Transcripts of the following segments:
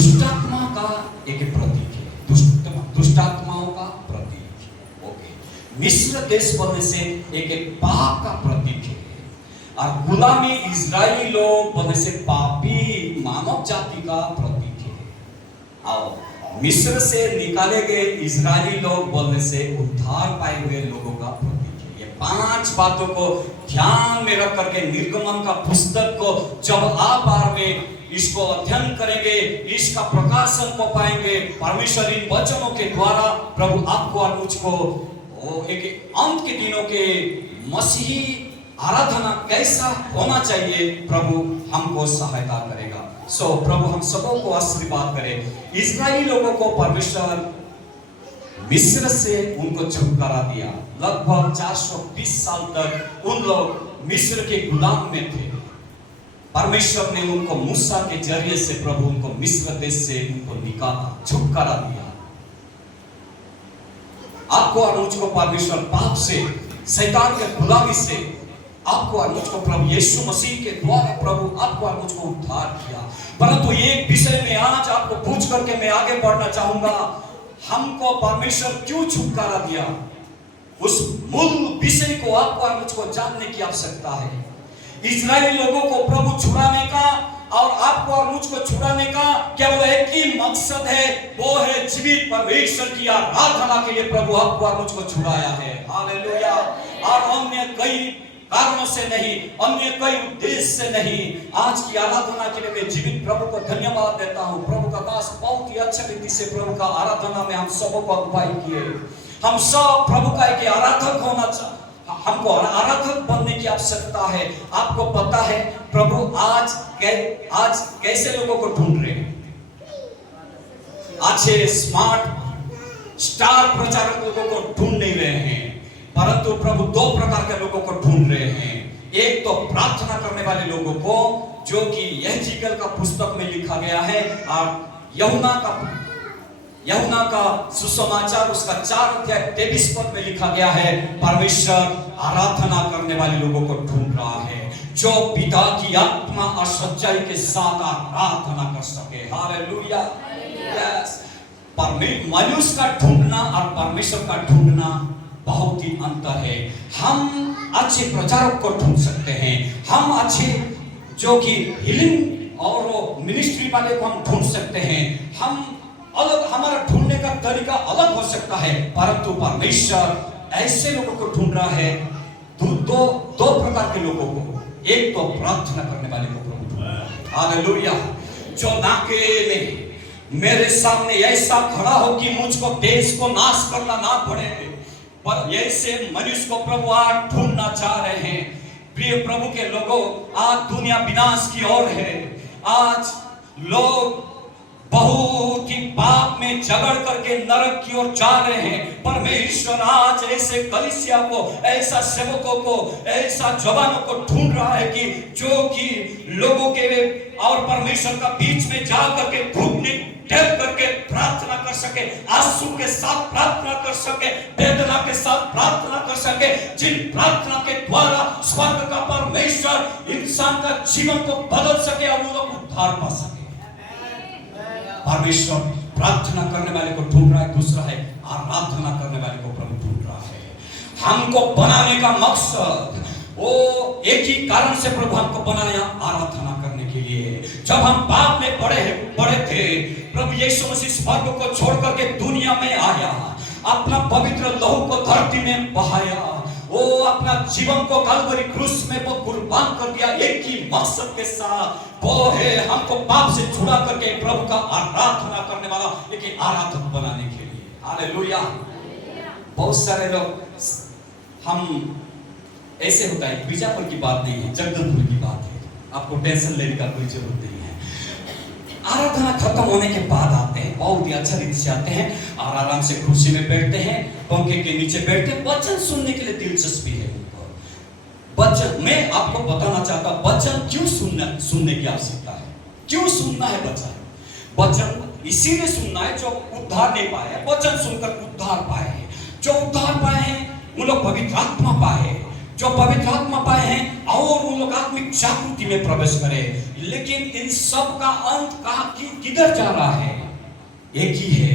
दुष्टात्मा का एक प्रतीक है, दुष्टात्माओं का प्रतीक। ओके, मिस्र देश बनने से एक पाप का प्रतीक है, और गुलामी इजरायली लोग बनने से पापी मानव जाति का प्रतीक है। और मिस्र से निकाले गए इजरायली लोग बोलने से उद्धार पाए हुए लोगों का प्रतीक है। ये 5 बातों को ध्यान में रख करके निर्गमन का पुस्तक को जब आप बार में इसको अध्ययन करेंगे, इसका प्रकाशन को पाएंगे, परमेश्वर इन वचनों के द्वारा प्रभु आपको और मुझको एक अंत के दिनों के मसीही आराधना कैसा होना चाहिए प्रभु हमको सहायता करेगा। प्रभु हम सबों को आशीर्वाद करे। इस्राएली लोगों को परमेश्वर मिस्र से उनको छुटकारा दिया। लगभग 420 साल तक उन लोग मिस्र के गुलाम में थे। परमेश्वर ने उनको मूसा के जरिए से प्रभु उनको मिस्र देश से उनको निकाला, छुटकारा दिया। आपको और मुझको परमेश्वर पाप से, शैतान के गुलामी से आपको और मुझको प्रभु यीशु मसीह के द्वारा प्रभु आपको और मुझको उद्धार किया। परंतु एक विषय में आज आपको पूछ करके मैं आगे बढ़ना चाहूंगा, हमको परमेश्वर क्यों छुटकारा दिया? उस मूल विषय को आपको और मुझको जानने की आवश्यकता है। इस्राएली लोगों को प्रभु छुड़ाने का और आपको और मुझको छुड़ाने का केवल एक ही मकसद है, वो है जीवित परमेश्वर की आराधना के लिए प्रभु आपको और मुझको छुड़ाया है। हालेलुया। और अन्य कई कारणों से नहीं, अन्य कई उद्देश्य से नहीं। आज की आराधना के लिए मैं जीवित प्रभु को धन्यवाद देता हूँ। प्रभु का दास बहुत ही अच्छे रीति से प्रभु का आराधना में हम सबों को अगुवाई किए। हम सब प्रभु का एक आराधक होना चाहिए, हमको आराधक बनने की आवश्यकता है। आपको पता है प्रभु आज कैसे लोगों को ढूंढ रहे हैं? अच्छे स्मार्ट स्टार प्रचारक लोगों को ढूंढ नहीं रहे हैं, परंतु प्रभु 2 प्रकार के लोगों को ढूंढ रहे हैं। एक तो प्रार्थना करने वाले लोगों को, जो कि यहेजकेल का पुस्तक में लिखा गया है, और यूहन्ना का सुसमाचार उसका 4 अध्याय 23 पद में लिखा गया है, परमेश्वर आराधना करने वाले लोगों को ढूंढ रहा है जो पिता की आत्मा और सच्चाई के साथ आराधना कर सके। हालेलुया। यस, मनुष्य का ढूंढना और परमेश्वर का ढूंढना बहुत ही अंतर है। हम अच्छे प्रचारक को ढूंढ सकते हैं, हम अच्छे जो कि हीलिंग और मिनिस्ट्री वाले को हम ढूंढ सकते हैं, हम अलग, हमारा ढूंढने का तरीका अलग हो सकता है, परंतु परमेश्वर ऐसे लोगों को ढूंढ रहा है, दो प्रकार के लोगों को। एक तो प्रार्थना करने वाले को प्रभु ढूंढ रहा है। हालेलुया। जो नाके में मेरे सामने ऐसा खड़ा हो कि मुझको देश को नाश करना ना पड़े, पर ऐसे मनुष्य को प्रभु आज ढूंढना चाह रहे हैं। प्रिय प्रभु के लोगों, आज दुनिया विनाश की ओर है। आज लोग बहुत ही पाप में झगड़ करके नरक की ओर जा रहे हैं। परमेश्वर आज ऐसे कलीसिया को, ऐसा सेवकों को, ऐसा जवानों को ढूंढ रहा है कि जो कि लोगों के और परमेश्वर का बीच में जा करके धूप टेक करके प्रार्थना कर सके, आंसू के साथ प्रार्थना कर सके, वेदना के साथ प्रार्थना कर सके, जिन प्रार्थना के द्वारा स्वर्ग का परमेश्वर इंसान का जीवन को बदल सके और वो लोग उद्धार पा सके। परमेश्वर प्रार्थना करने वाले को ढूंढ रहा है। दूसरा है आराधना करने वाले को प्रभु ढूंढ रहा है। हमको बनाने का मकसद वो एक ही कारण से प्रभु हमको बनाया, आराधना करने के लिए। जब हम पाप में पड़े थे, प्रभु यीशु मसीह स्वर्ग को छोड़ करके दुनिया में आया, अपना पवित्र लहू को धरती में बहाया, वो अपना जीवन को कलवरी क्रूस में वो कुर्बान कर दिया एक ही मकसद के साथ, वो है हमको पाप से छुड़ा करके प्रभु का आराधना करने वाला, लेकिन आराधक बनाने के लिए। हालेलुया। बहुत सारे लोग, हम ऐसे होता है, बीजापुर की बात नहीं है, जगदलपुर की बात है, आपको टेंशन लेने का कोई जरूरत नहीं है। आराधना खत्म होने के बाद आते हैं, बहुत ही अच्छा रीति से आते हैं और आराम से कुर्सी में बैठते हैं, पंखे के नीचे बैठते हैं, वचन सुनने के लिए दिलचस्पी है उनको। वचन, मैं आपको बताना चाहता हूं वचन क्यों सुनने की आवश्यकता है, क्यों सुनना है वचन। वचन इसीलिए सुनना है जो उद्धार नहीं पाए हैं, वचन सुनकर उद्धार पाए हैं। जो उद्धार पाए हैं उन लोग पवित्र आत्मा पाए। जो पवित्र आत्मा पाए हैं और उन लोग आत्मिक जागृति में प्रवेश करें। लेकिन इन सब का अंत कहाँ किधर जा रहा है? एक ही है,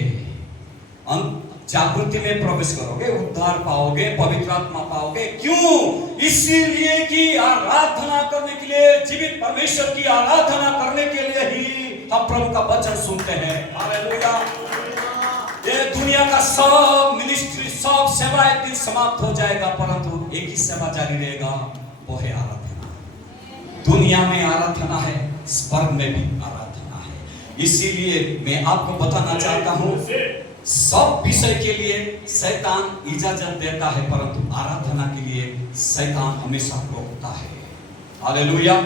अंत जागृति में प्रवेश करोगे, उद्धार पाओगे, पवित्र आत्मा पाओगे। क्यों? इसीलिए कि आराधना करने के लिए, जीवित परमेश्वर की आराधना करने के लिए ही हम प्रभु का वचन सुनते हैं। हालेलुया। ये दुनिया का सब मिनिस्ट्री, सब सेवा एक दिन समाप्त हो जाएगा, परंतु एक ही सेवा जारी रहेगा, वो है आराधना। दुनिया में आराधना है, स्वर्ग में भी आराधना है। इसीलिए मैं आपको बताना चाहता हूं, सब विषय के लिए शैतान इजाजत देता है, परंतु आराधना के लिए शैतान हमेशा रोकता है। हालेलुया।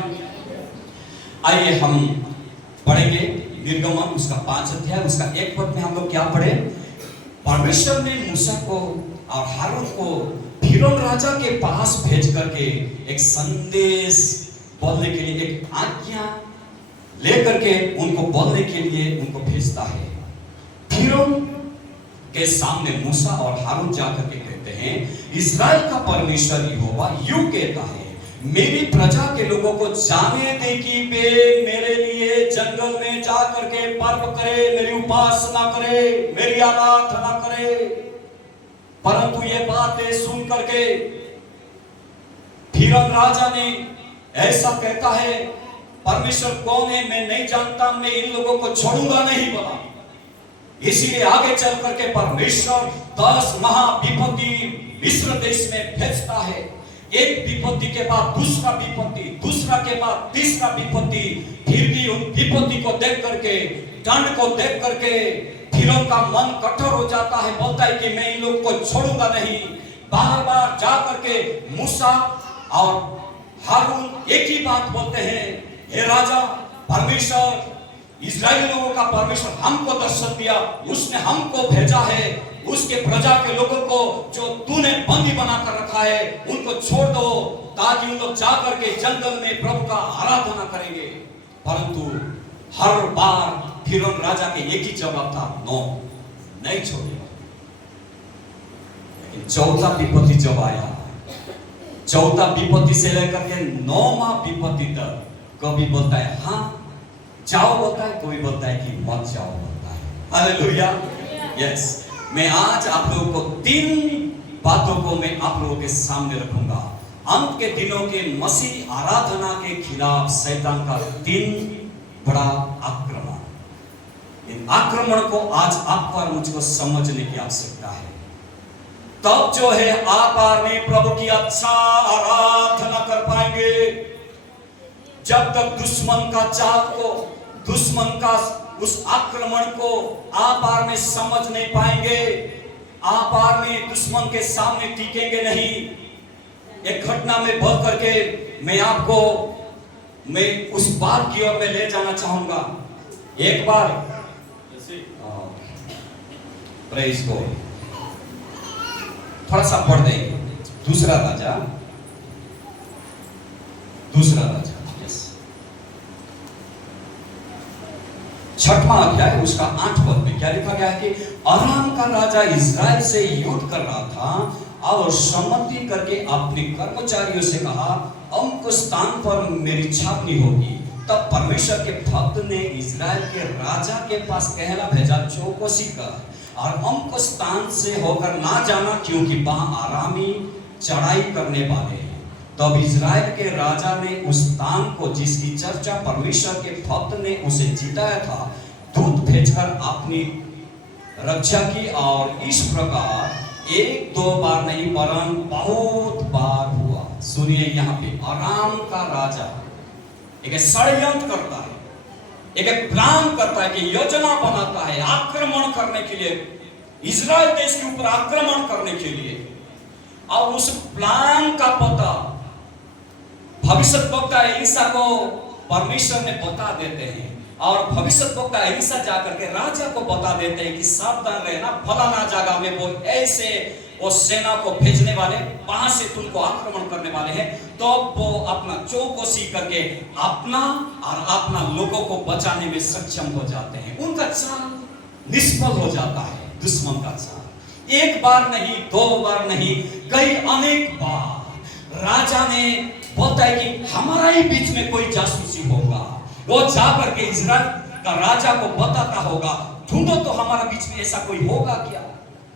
आइए हम पढ़ेंगे निर्गमन उसका 5 अध्याय उसका 1 पद में हम लोग क्या पढ़े? परमेश्वर ने मूसा को और हारून को फिरौन राजा के पास भेज करके एक संदेश बोलने के लिए, एक आज्ञा लेकर के उनको बोलने के लिए उनको भेजता है। फिरौन के सामने मूसा और हारून जाकर के कहते हैं, इस्राएल का परमेश्वर यहोवा यूं कहता है, मेरी प्रजा के लोगों को जाने दे कि वे मेरे लिए जंगल में जा करके पर्व करे, मेरी उपासना करे, मेरी आराधना करे। परंतु ये बातें सुन करके फिरौन राजा ने ऐसा कहता है, परमेश्वर कौन है मैं नहीं जानता, मैं इन लोगों को छोड़ूंगा नहीं बोला। इसीलिए आगे चल करके परमेश्वर 10 महाविपत्ति मिस्र देश में भेजता है। एक विपत्ति के बाद दूसरा विपत्ति, दूसरा के बाद तीसरा विपत्ति। फिर भी उन विपत्ति को देख करके, दंड को देख करके फिरौन का मन कठोर हो जाता है, बोलता है कि मैं इन लोग को छोड़ूंगा नहीं। बार बार जा करके मूसा और हारून एक ही बात बोलते हैं, हे राजा, परमेश्वर इस्राएल लोगों का परमेश्वर हमको दर्शन दिया, उसने हमको भेजा है, उसके प्रजा के लोगों को जो तूने बंदी बनाकर रखा है उनको छोड़ दो, ताकि उन लोग जाकर के जंगल में प्रभु का आराधना करेंगे। परंतु हर बार फिरौन राजा के एक ही जवाब था, नो, नहीं छोड़ेगा। लेकिन चौथा विपत्ति जब आया, चौथा विपत्ति से लेकर के 9वां विपत्ति तक कभी बोलता है हाँ जाओ बोलता है, कोई बोलता है कि मत जाओ बोलता है। हालेलुया। यस, मैं आज आप लोगों को 3 बातों को मैं आप लोगों के सामने रखूंगा। अंत के दिनों के मसीह आराधना के खिलाफ शैतान का 3 बड़ा आक्रमण। इन आक्रमण को आज आपको और मुझको समझने की आवश्यकता है। तब जो है आप और मैं प्रभु की अच्छा आराधना कर पाएंगे, जब तक दुश्मन का चाल को, दुश्मन का उस आक्रमण को आप आर में समझ नहीं पाएंगे, आप आर में दुश्मन के सामने टिकेंगे नहीं। एक घटना में बोल करके मैं उस बात की ओर में ले जाना चाहूंगा। एक बार प्रेज को थोड़ा सा पढ़ देंगे, दूसरा राजा छठवां अध्याय उसका 8 पद में क्या लिखा गया है कि अराम का राजा इस्राएल से युद्ध कर रहा था और सम्मति करके अपने कर्मचारियों से कहा, अमुक स्थान पर मेरी छावनी होगी। तब परमेश्वर के भक्त ने इस्राएल के राजा के पास कहला भेजा, चौकसी कर और अमुक स्थान से होकर ना जाना, क्योंकि वहां आरामी चढ़ाई करने वाले हैं। तब इस्राएल के राजा ने उस स्थान को, जिसकी चर्चा परमेश्वर के भक्त ने उसे जिताया था, दूत भेजकर अपनी रक्षा की। और इस प्रकार 1-2 बार नहीं वरन बहुत बार हुआ। सुनिए, यहाँ पे अराम का राजा एक षड्यंत्र करता है, एक प्लान करता है, कि योजना बनाता है आक्रमण करने के लिए, इस्राएल देश के ऊपर आक्रमण करने के लिए। और उस प्लान का पता भविष्यद्वक्ता एलीशा को परमेश्वर ने बता देते हैं, और भविष्यद्वक्ता एलीशा जाकर के राजा को बता देते हैं कि सावधान रहना, फलाना जगह में वो ऐसे वो सेना को भेजने वाले, वहां से तुमको आक्रमण करने वाले हैं। तो वो अपना चौकसी करके अपना और अपना लोगों को बचाने में सक्षम हो जाते हैं। उनका चाल निष्फल हो जाता है, दुश्मन का चाल। 1 बार नहीं, 2 बार नहीं, कई अनेक बार राजा ने बोलता है कि हमारा ही बीच में कोई जासूसी होगा। वो जाकर के इजराइल का राजा को बताता होगा, ढूंढो तो हमारा बीच में ऐसा कोई होगा क्या।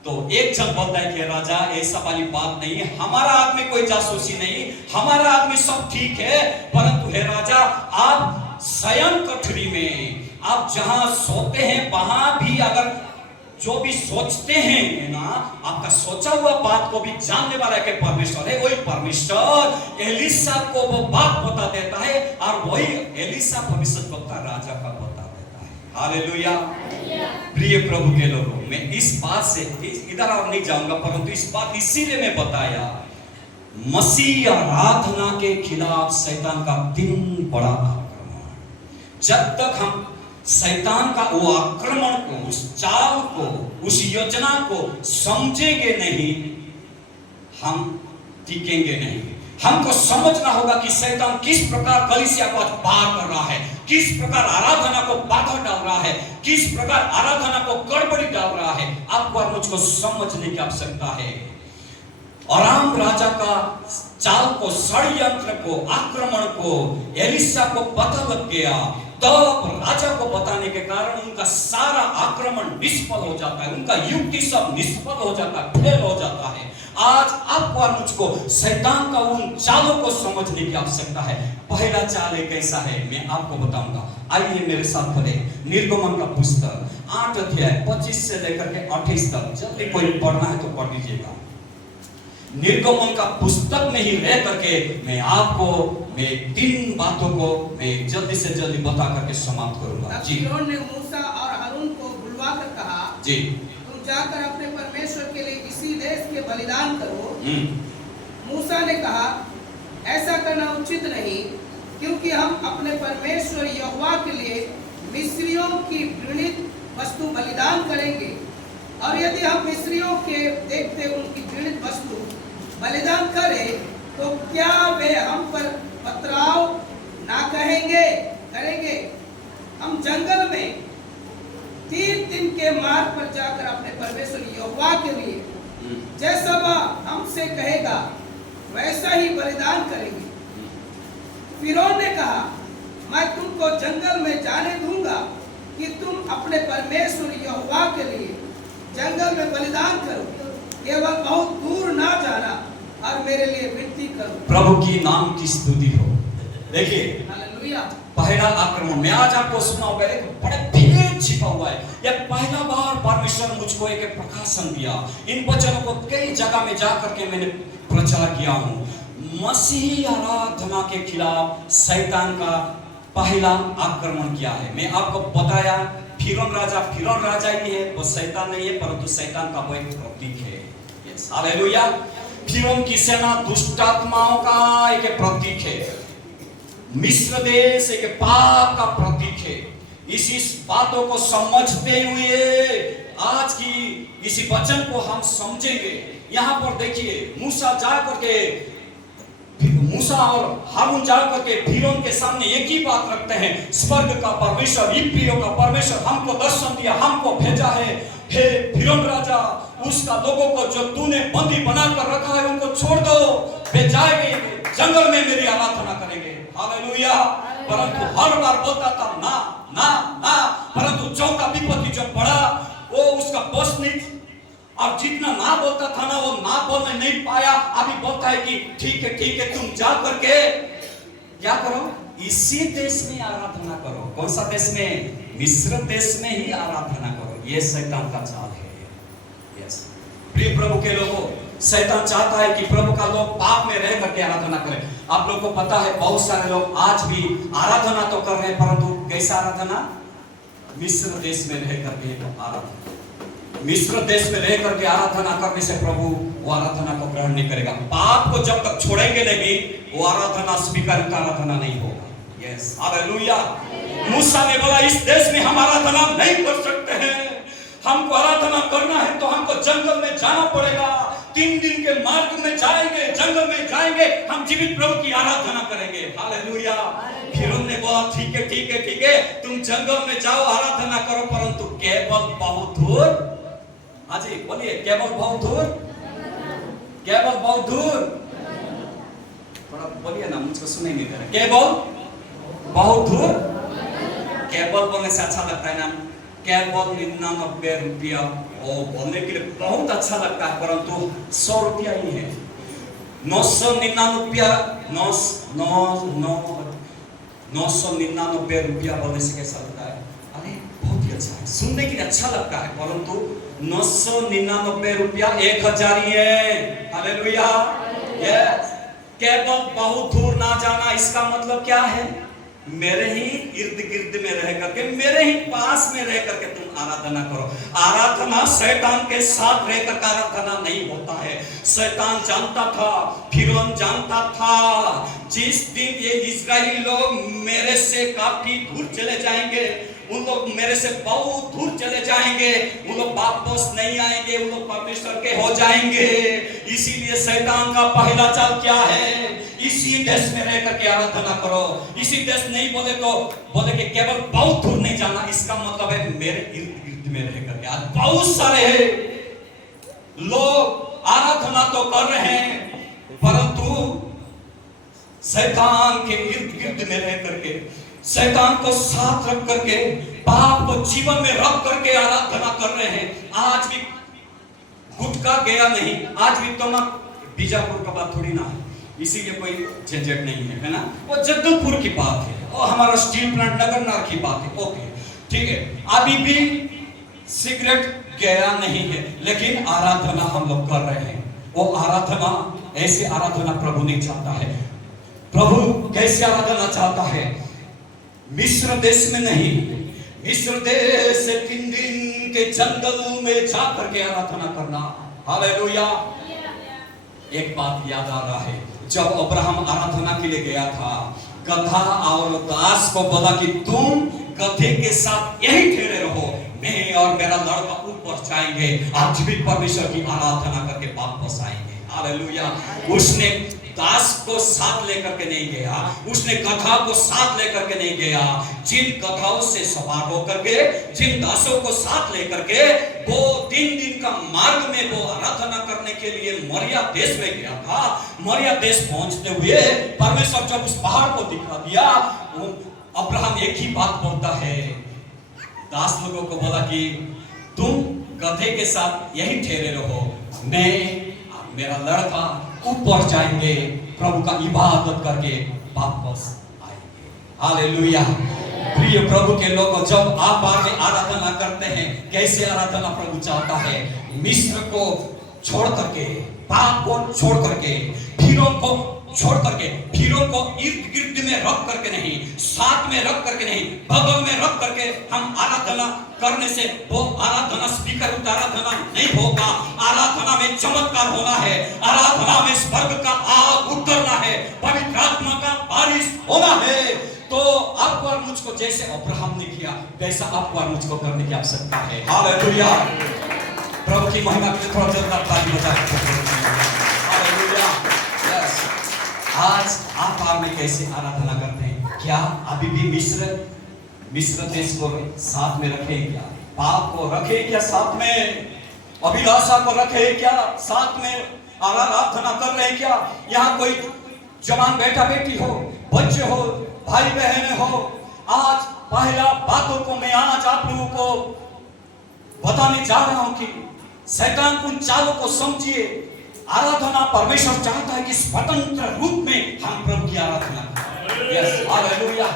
तो एक जन बोलता है कि राजा ऐसा वाली बात नहीं है, हमारा आदमी कोई जासूसी नहीं, हमारा आदमी सब ठीक है, परंतु हे राजा आप शयन कोठरी में, आप जहां सोते हैं वहां भी अगर जो भी सोचते हैं ना, आपका सोचा हुआ बात को भी जानने वाला के परमेश्वर है। वही परमेश्वर एलिशा को वो बात बता देता है और वही एलिशा भविष्यवक्ता राजा का बता देता है। हालेलुया। प्रिय प्रभु के लोगों, मैं इस बात से इधर और नहीं जाऊंगा, परंतु इस बात इसीलिए मैं बताया, मसीह आराधना के खिलाफ शैतान का दिन बड़ा आक्रमण। जब तक हम शैतान का वो आक्रमण को, उस चाल को, उस योजना को समझेंगे नहीं, हम टिकेंगे नहीं। हमको समझना होगा कि शैतान किस प्रकार कलीसिया को आज पार कर रहा है, किस प्रकार आराधना को बाधा डाल रहा है, किस प्रकार आराधना को गड़बड़ी डाल रहा है। आपको और मुझको समझने की आवश्यकता है। अराम राजा का चाल को, षड्यंत्र को, आक्रमण को एलिशा को पता लग गया, तब राजा को बताने के कारण उनका सारा आक्रमण निष्फल हो जाता है, उनका युक्ति सब निष्फल हो जाता है, फेल हो जाता है। आज आपको और मुझको शैतान का उन चालों को समझने की आवश्यकता है। पहला चाल एक ऐसा है, मैं आपको बताऊंगा। आइए मेरे साथ पढ़े निर्गमन का पुस्तक 8 अध्याय 25 से लेकर के 28 तक। जल्दी कोई पढ़ना है तो पढ़ लीजिएगा। निर्गमन का पुस्तक में ही रह करके मैं आपको मैं 3 बातों को मैं जल्दी से जल्दी बता करके समाप्त करूंगा। जी। फिरौन ने मूसा और हारून को बुलवाकर कहा, जी, तुम जाकर अपने परमेश्वर के लिए इसी देश के बलिदान करो। मूसा ने कहा, ऐसा करना उचित नहीं, क्योंकि हम अपने परमेश्वर यहोवा के लिए मिस्रियों की घृणित वस्तु बलिदान करेंगे, और यदि हम मिस्रियों के देखते उनकी घृणित वस्तु बलिदान करें तो क्या वे हम पर पथराव ना करेंगे। हम जंगल में 3 दिन के मार्ग पर जाकर अपने परमेश्वर यहोवा के लिए जैसा वह हमसे कहेगा वैसा ही बलिदान करेंगे। फिरौन ने कहा, मैं तुमको जंगल में जाने दूंगा कि तुम अपने परमेश्वर यहोवा के लिए जंगल में बलिदान करो, केवल बहुत दूर ना जाना और मेरे लिए विनती करो। प्रभु की नाम की स्तुति हो। देखिए, हालेलुया। पहला आक्रमण मैं आज आपको सुनाऊंगा, एक बड़े भेद छिपा हुआ है। यह पहला बार परमेश्वर मुझको एक प्रकाशन दिया। इन वचनों को कई जगह में जाकर के मैंने प्रचार किया हूँ। मसीही आराधना के खिलाफ शैतान का पहला आक्रमण क्या है, मैं आपको बताया। फिरौन राजा ही है, वो शैतान नहीं है, परंतु शैतान का वो एक प्रतीक है। Yes, hallelujah. फिरौन की सेना दुष्ट आत्माओं का एक प्रतीक है। मिस्र देश एक पाप का प्रतीक है। इसी बातों को समझते हुए आज की इसी वचन को हम समझेंगे। यहाँ पर देखिए, मूसा और हारून जा करके फिरौन के सामने एक ही बात रखते हैं, स्वर्ग का परमेश्वर, इब्रियों का परमेश्वर हमको दर्शन दिया, हमको भेजा है। हे फिरौन राजा, उसका लोगों को जो तूने बंदी बनाकर रखा है उनको छोड़ दो, वे जाएंगे जंगल में मेरी आराधना करेंगे। हालेलुया। परंतु हर बार बोलता था ना ना ना, परंतु चौथा विपत्ति जो पड़ा वो उसका बस नहीं, और जितना ना बोलता था ना वो ना बोलने नहीं पाया। अभी बोलता है कि ठीक है तुम जा करके क्या करो, इसी देश में आराधना करो। कौन सा देश में? मिस्र देश में ही आराधना करो। ये शैतान का चाल है। यस, प्रिय प्रभु के लोगों, शैतान चाहता है कि प्रभु का लोग पाप में रह करके आराधना करें। आप लोगों को पता है बहुत सारे लोग आज भी आराधना तो कर रहे हैं, परंतु कैसा आराधना? मिस्र देश में रह करके आराधना। मिस्र देश में रह करके आराधना करने से प्रभु वो आराधना को ग्रहण नहीं करेगा। पाप को जब तक छोड़ेंगे नहीं, वो आराधना स्वीकारित आराधना नहीं होगा। Yes, hallelujah. मूसा ने बोला, इस देश में हम आराधना नहीं कर सकते हैं, हमको आराधना करना है तो हमको जंगल में जाना पड़ेगा। 3 दिन के मार्ग में जाएंगे, जंगल में जाएंगे, हम जीवित प्रभु की आराधना करेंगे। हालेलुया। फिरौन ने बोला, ठीक है, तुम जंगल में जाओ, आराधना करो, परंतु केवल बहुत दूर। हाजी बोलिए, केवल बहुत दूर। थोड़ा बोलिए ना, मुझको सुनाई नहीं दे रहा। केवल बहुत दूर, केवल बोलने से अच्छा लगता है ना, केवल 99 रुपया ओ बोलने के लिए बहुत अच्छा लगता है, परंतु 100 रुपया ही है। 999 रुपया बोलने से कैसा लगता है? अरे बहुत ही अच्छा है, सुनने के लिए अच्छा लगता है, परंतु 999 रुपया 1000 ही है। हालेलुया। यस, केवल बहुत दूर ना जाना, इसका मतलब क्या है? मेरे ही इर्द गिर्द में रह करके, मेरे ही पास में रह करके तुम आराधना करो। आराधना शैतान के साथ रहकर आराधना नहीं होता है। शैतान जानता था, फिरौन जानता था, जिस दिन ये इजराइली लोग मेरे से काफी दूर चले जाएंगे, उन लोग मेरे से बहुत दूर चले जाएंगे, उन लोग वापस नहीं आएंगे, उन लोग परमेश्वर के हो जाएंगे। इसीलिए शैतान का पहला चाल क्या है? इसी देश में रह करके आराधना करो। इसी देश नहीं बोले तो बोले कि केवल बहुत दूर नहीं जाना, इसका मतलब है मेरे इर्द गिर्द में रह करके। आज बहुत सारे लोग आराधना तो कर रहे हैं, परंतु शैतान के इर्द गिर्द में रह करके, शैतान को साथ रख करके, पाप को जीवन में रख करके आराधना कर रहे हैं। आज भी गुटका गया नहीं, आज भी तमाक, बीजापुर का बात थोड़ी ना है, इसीलिए कोई झंझट नहीं है, है ना? वो जगदलपुर की बात है, और हमारा स्टील प्लांट नगरनार की बात है। ओके, ठीक है। अभी भी सिगरेट गया नहीं है, लेकिन आराधना हम लोग कर रहे हैं। वो आराधना, ऐसी आराधना प्रभु नहीं चाहता है। प्रभु कैसे आराधना चाहता है? मिस्र देश में नहीं, मिस्र देश से 3 दिन के जंगल में जाकर के आराधना करना। हालेलुया। एक बात याद आ रहा है, जब अब्राहम आराधना के लिए गया था, गधा और दास को बोला कि तुम गधे के साथ यही ठहरे रहो, मैं और मेरा लड़का ऊपर जाएंगे, आज भी परमेश्वर की आराधना करके वापस आएंगे। हालेलुया। उसने दास को साथ लेकर के नहीं गया, उसने गधा को साथ लेकर के नहीं गया। जिन गधाओं से सवार होकर के, जिन दासों को साथ लेकर के वो 3 दिन का मार्ग में वो आराधना करने के लिए मोरिया देश में गया था। मोरिया देश पहुंचते हुए परमेश्वर जब उस पहाड़ को दिखा दिया, अब्राहम एक ही बात बोलता है, दास लोगों को बोला कि तुम गधे के साथ यही ठहरे रहो, मैं मेरा लड़का ऊपर जाएंगे, प्रभु का इबादत करके वापस आएंगे। हालेलुया। प्रिय प्रभु के लोगों, जब आप आराधना करते हैं, कैसे आराधना प्रभु चाहता है? मिस्र को छोड़ करके, पाप को छोड़ करके, फिरौन को छोड़ करके, फिरौन को इर्द गिर्द में रख करके नहीं, साथ में रख करके नहीं, बगल में रख करके हम आराधना करने से वो आराधना स्पीकर आराधना नहीं होगा। आराधना में चमत्कार होना है, आराधना में स्वर्ग का आग उतरना है, पवित्र आत्मा का बारिश होना है। तो आपको और मुझको जैसे अब्राहम ने किया, वैसा आपको और मुझको करने की आवश्यकता है। हालेलुया। प्रभु की महिमा के लिए थोड़ा जोरदार ताली बजाएं। हालेलुया। यस। आज आप में कैसे आराधना करते हैं? क्या अभी भी मिस्र देश को साथ में रखे क्या? पाप को रखे क्या साथ में? अभिलाषा को रखे क्या साथ में? आराधना कर रहे क्या? यहाँ कोई जवान बेटा बेटी हो, बच्चे हो, भाई बहन हो, आज पहला बातों को मैं आज आप लोगों को बताने जा रहा हूं कि शैतान उन चालों को समझिए। आराधना परमेश्वर चाहता है कि स्वतंत्र रूप में हम प्रभु की आराधना करें। Yes, hallelujah.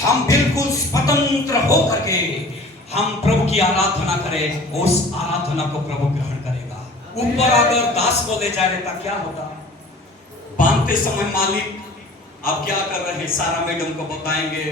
हम बिल्कुल स्वतंत्र होकर के हम प्रभु की आराधना करें, उस आराधना को प्रभु ग्रहण करेगा। ऊपर अगर दास को ले जा रहे था क्या होता? बांधते समय मालिक आप क्या कर रहे हैं? सारा मैडम को बताएंगे,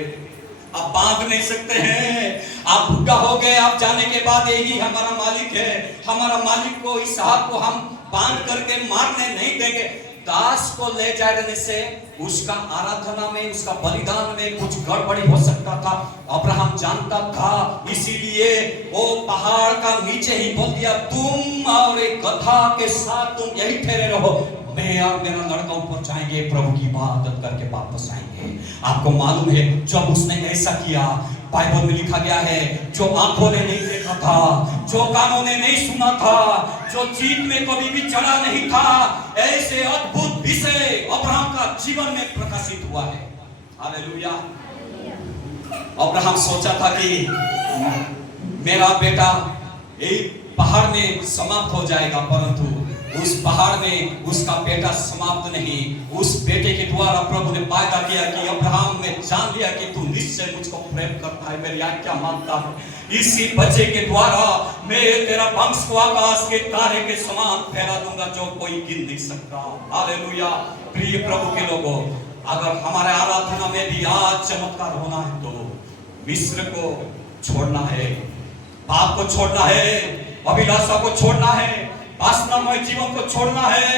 आप बांध नहीं सकते हैं, आप बुढ़ा हो गए, आप जाने के बाद यही हमारा मालिक है, हमारा मालिक को, इस हाथ को हम बांध करके मारने नहीं देंगे। दास को ले जाने से उसका आराधना में, उसका बलिदान में कुछ गड़बड़ी हो सकता था। अब्राहम जानता था, इसीलिए वो पहाड़ का नीचे ही बोल दिया, तुम और एक गधा के साथ तुम यही ठहरे रहो, मैं और मेरा लड़का ऊपर जाएंगे, प्रभु की इबादत करके वापस आएंगे। आपको मालूम है जब उसने ऐसा किया, बाइबल में लिखा गया है, जो आंखों ने नहीं देखा देखा था, जो कानों ने नहीं सुना था, जो जीत में कभी भी चढ़ा नहीं था, ऐसे अद्भुत विषय अब्राहम का जीवन में प्रकाशित हुआ है। हालेलुया। अब्राहम सोचा था कि मेरा बेटा एक पहाड़ में समाप्त हो जाएगा, परंतु उस पहाड़ में उसका बेटा समाप्त नहीं। उस बेटे के द्वारा प्रभु ने वायदा किया कि अब्राहम ने जान लिया कि तू निश्चय मुझको प्रेम करता है, मेरी आज्ञा मानता है। इसी बच्चे के द्वारा मैं तेरा वंश को आकाश के तारे के समान फैला दूंगा, जो कोई गिन नहीं सकता। हालेलुया। प्रिय प्रभु के लोगों, अगर हमारे आराधना में भी आज चमत्कार होना है तो मिस्र को छोड़ना है, पाप को छोड़ना है, अभिलाषा को छोड़ना है, वासनामय जीवन को छोड़ना है।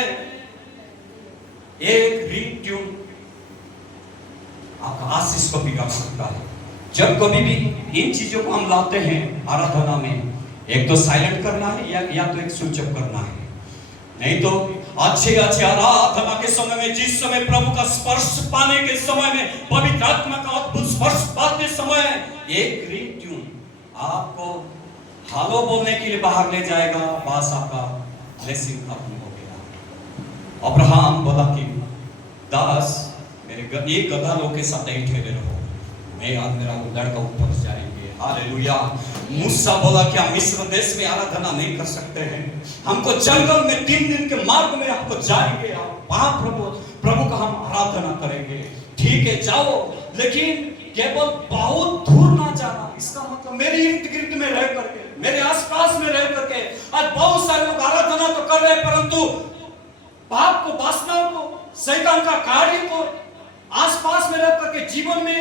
एक रिंग ट्यून आपका आशीष को बिगाड़ सकता है। जब कभी भी इन चीजों को हम लाते हैं आराधना में, एक तो साइलेंट करना है या तो एक स्विच ऑफ करना है। नहीं तो अच्छे आराधना के समय में, जिस समय प्रभु का स्पर्श पाने के समय में, पवित्र आत्मा का अद्भुत स्पर्श पाते समय, एक रिंग ट्यून आपको हालो बोलने के लिए बाहर ले जाएगा, बस आपका ब्लेसिंग खत्म हो गया। अब्राहम बोला कि दास मेरे एक गधा लोग के साथ नहीं ठहरे रहो, मैं और मेरा लड़का ऊपर जाएंगे। हालेलुया। मूसा बोला कि हम मिस्र देश में आराधना नहीं कर सकते हैं, हमको जंगल में 3 दिन के मार्ग में हमको जाएंगे, वहां प्रभु का हम आराधना करेंगे। ठीक है जाओ, लेकिन केवल बहुत दूर ना जाना। इसका मतलब मेरे इर्द गिर्द में रह करके, मेरे आसपास में रह करके। आज बहुत सारे लोग आराधना तो कर रहे हैं, परंतु पाप को, वासनाओं को, शैतान का कार्य को आसपास में रह करके जीवन में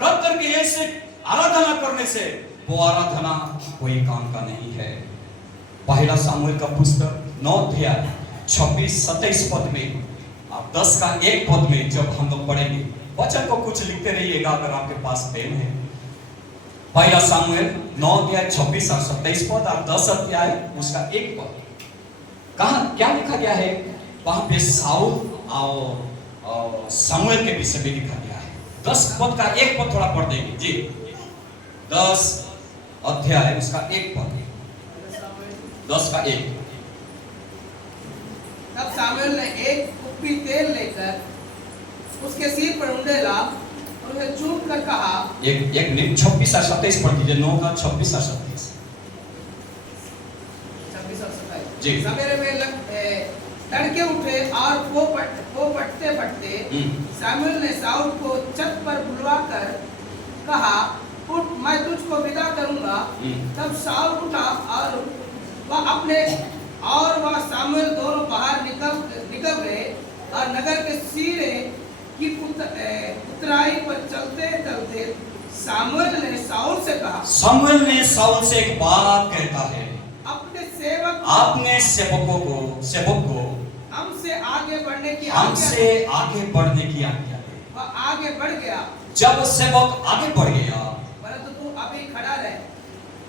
रख करके ऐसे आराधना करने से वो आराधना कोई काम का नहीं है। पहला सामुएल का पुस्तक 9 अध्याय 26-27 पद में, आप 10 का 1 पद में जब हम लोग पढ़ेंगे, वचन को कुछ लिखते रहिएगा अगर आपके पास पेन है। पहला सामुएल 9 अध्याय 26 और 27 पद और 10 अध्याय उसका 1 पद। कहां क्या लिखा गया है? वहां पे साउल और सामुएल के विषय में लिखा गया है। 10 पद का 1 पद थोड़ा पढ़ देंगे जी। 10 अध्याय उसका 1 पद, 10 का 1। तब सामुएल ने एक कुप्पी तेल लेकर उसके सिर पर उंडेला और उसे चूम कर कहा, एक 26 और 27 पढ़ दीजिए। 9 का 26 और 27 जी। सवेरे में तड़के उठे और वो पटते पटते सामुएल ने साउल को छत पर बुलवाकर कहा, उठ, मैं तुझको विदा करूंगा। तब साउल उठा और वह सामुएल दोनों बाहर निकल गए और नगर के सीरे की उतराई पर चलते चलते सामुएल ने साउल से कहा, सामुएल ने साउल से एक बात कहता है, अपने सेवक को हमसे आगे बढ़ने की आज्ञा दे। वह आगे बढ़ गया। जब सेवक आगे बढ़ गया, परंतु तू अभी खड़ा रह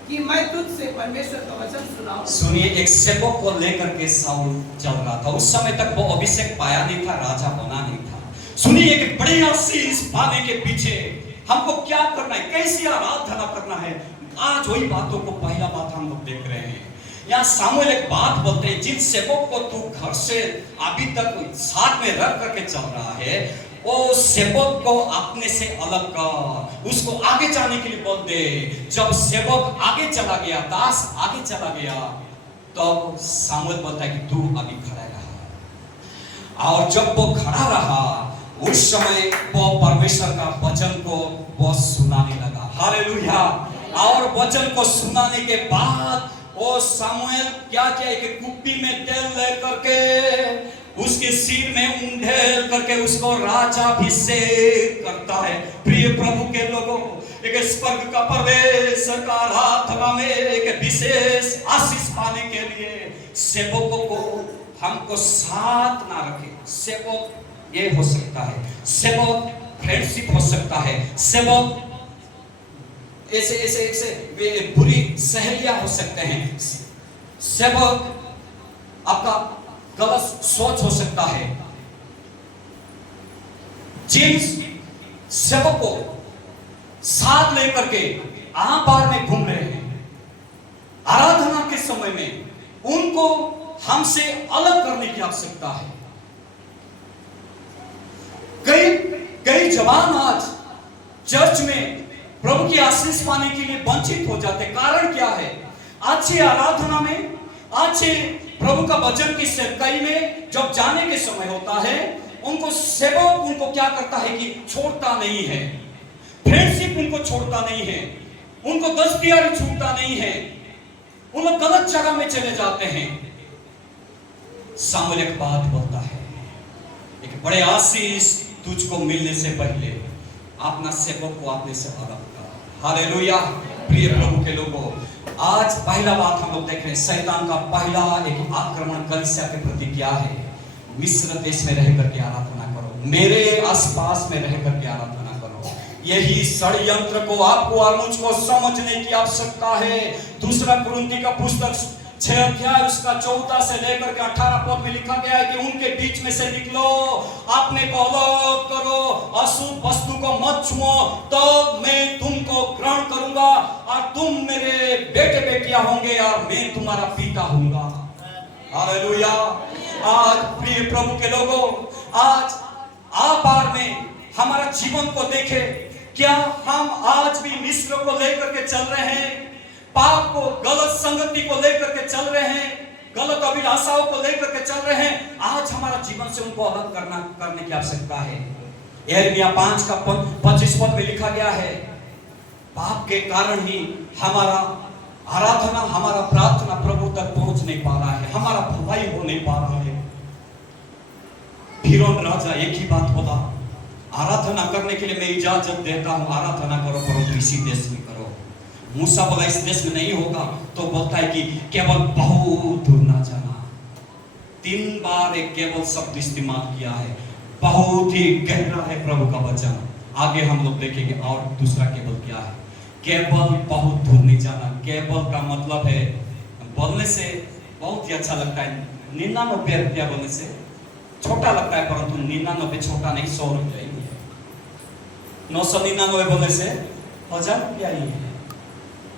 कि मैं तुझसे परमेश्वर का वचन सुनाऊं। सुनिए, एक सेवक को लेकर के साउल चल रहा था। उस समय तक वो अभिषेक पाया नहीं था, राजा बना नहीं था। सुनिए, एक बड़ी आशीष पाने के पीछे हमको क्या करना है, कैसी आराधना करना है, आज वही बातों को पहला बात हम लोग देख रहे हैं। यहाँ सामुएल एक बात बोलते हैं, जिन सेवक को तू घर से अभी तक साथ में रख करके चल रहा है, वो सेवक को अपने से अलग कर, उसको आगे जाने के लिए बोल दे। जब सेवक आगे चला गया, दास आगे चला गया, तो सामुएल बोलता है कि तू अभी खड़ा रहा। और जब वो खड़ा रहा, उस समय वो परमेश्वर का वचन को वो सुनाने लगा। हालेलुया। और वचन को सुनाने के बाद वो सामुएल क्या किया कि कुप्पी में तेल लेकर के उसके सिर में उंडेल करके उसको राजाभिषेक करता है। प्रिय प्रभु के लोगों, एक स्वर्ग का प्रवेश का आराधना में एक विशेष आशीष पाने के लिए सेवकों को हमको साथ ना रखे। सेवक ये हो सकता है, सेवक फ्रेंडशिप हो सकता है, सेवक ऐसे बुरी सहेलियां हो सकते हैं, सेवक आपका गलत सोच हो सकता है। जिन सेवक को साथ लेकर के आम बार में घूम रहे हैं, हमसे अलग करने की आवश्यकता है। कई जवान आज चर्च में प्रभु की आशीष पाने के लिए वंचित हो जाते। कारण क्या है? अच्छी आराधना में, अच्छे प्रभु का वचन की सेवकाई में जब जाने के समय होता है, उनको सेवक उनको क्या करता है कि छोड़ता नहीं है, फ्रेंडशिप उनको छोड़ता नहीं है, उनको दस्तयारी छूटता नहीं है, उन लोग गलत जगह में चले जाते हैं। सामूल एक बात बोलता है, एक बड़े आशीष तुझको मिलने से पहले अपना सेवक को अपने से अलग कर। हालेलुया। प्रिय प्रभु के लोगों, आज पहला बात हम लोग देख रहे हैं, शैतान का पहला एक आक्रमण कलीसिया के प्रति क्या है? मिस्र देश में रह करके आराधना करो, मेरे आसपास में रह करके आराधना करो। यही षड्यंत्र को आपको और मुझको समझने की आवश्यकता है। दूसरा कुरिन्थी का पुस्तक 6 अध्याय उसका 14 से लेकर के 18 पद में लिखा गया है कि उनके बीच में से निकलो, अपने को अलग करो, अशुद्ध वस्तु को मत छुओ, तो मैं तुमको ग्रहण करूंगा और तुम मेरे बेटे बेटियां होंगे और मैं तुम्हारा पिता हूंगा। हालेलुया। आज प्रिय प्रभु के लोगों, आज आप बार में हमारा जीवन को देखें, क्या हम आज भी मिस्र को लेकर के चल रहे हैं? पाप को, गलत संगति को लेकर के चल रहे हैं, गलत अभिलाषाओं को लेकर के चल रहे हैं? आज हमारा जीवन से उनको अलग करने की आवश्यकता है। यिर्मयाह 5 का 25 पद में लिखा गया है, पाप के कारण ही हमारा आराधना, हमारा प्रार्थना प्रभु तक पहुंच नहीं पा रहा है, हमारा भलाई हो नहीं पा रहा है। फिरौन राजा एक ही बात बोला, आराधना करने के लिए मैं इजाजत देता हूं, आराधना करो, परंतु इसी देश में करो। मूसा बोला इस देश में नहीं होगा, तो बोलता है कि केवल बहुत दूर ना जाना। 3 बार एक केवल शब्द इस्तेमाल किया है, बहुत ही गहरा है प्रभु का वचन। आगे हम लोग देखेंगे। और दूसरा केवल क्या है? केवल बहुत दूर नहीं जाना। केवल का मतलब है, बोलने से बहुत ही अच्छा लगता है, 99 रुपया बोलने से छोटा लगता है, परंतु 99 छोटा नहीं, 100 रुपया ही है। 999 बोलने से 1000 रुपया ही है।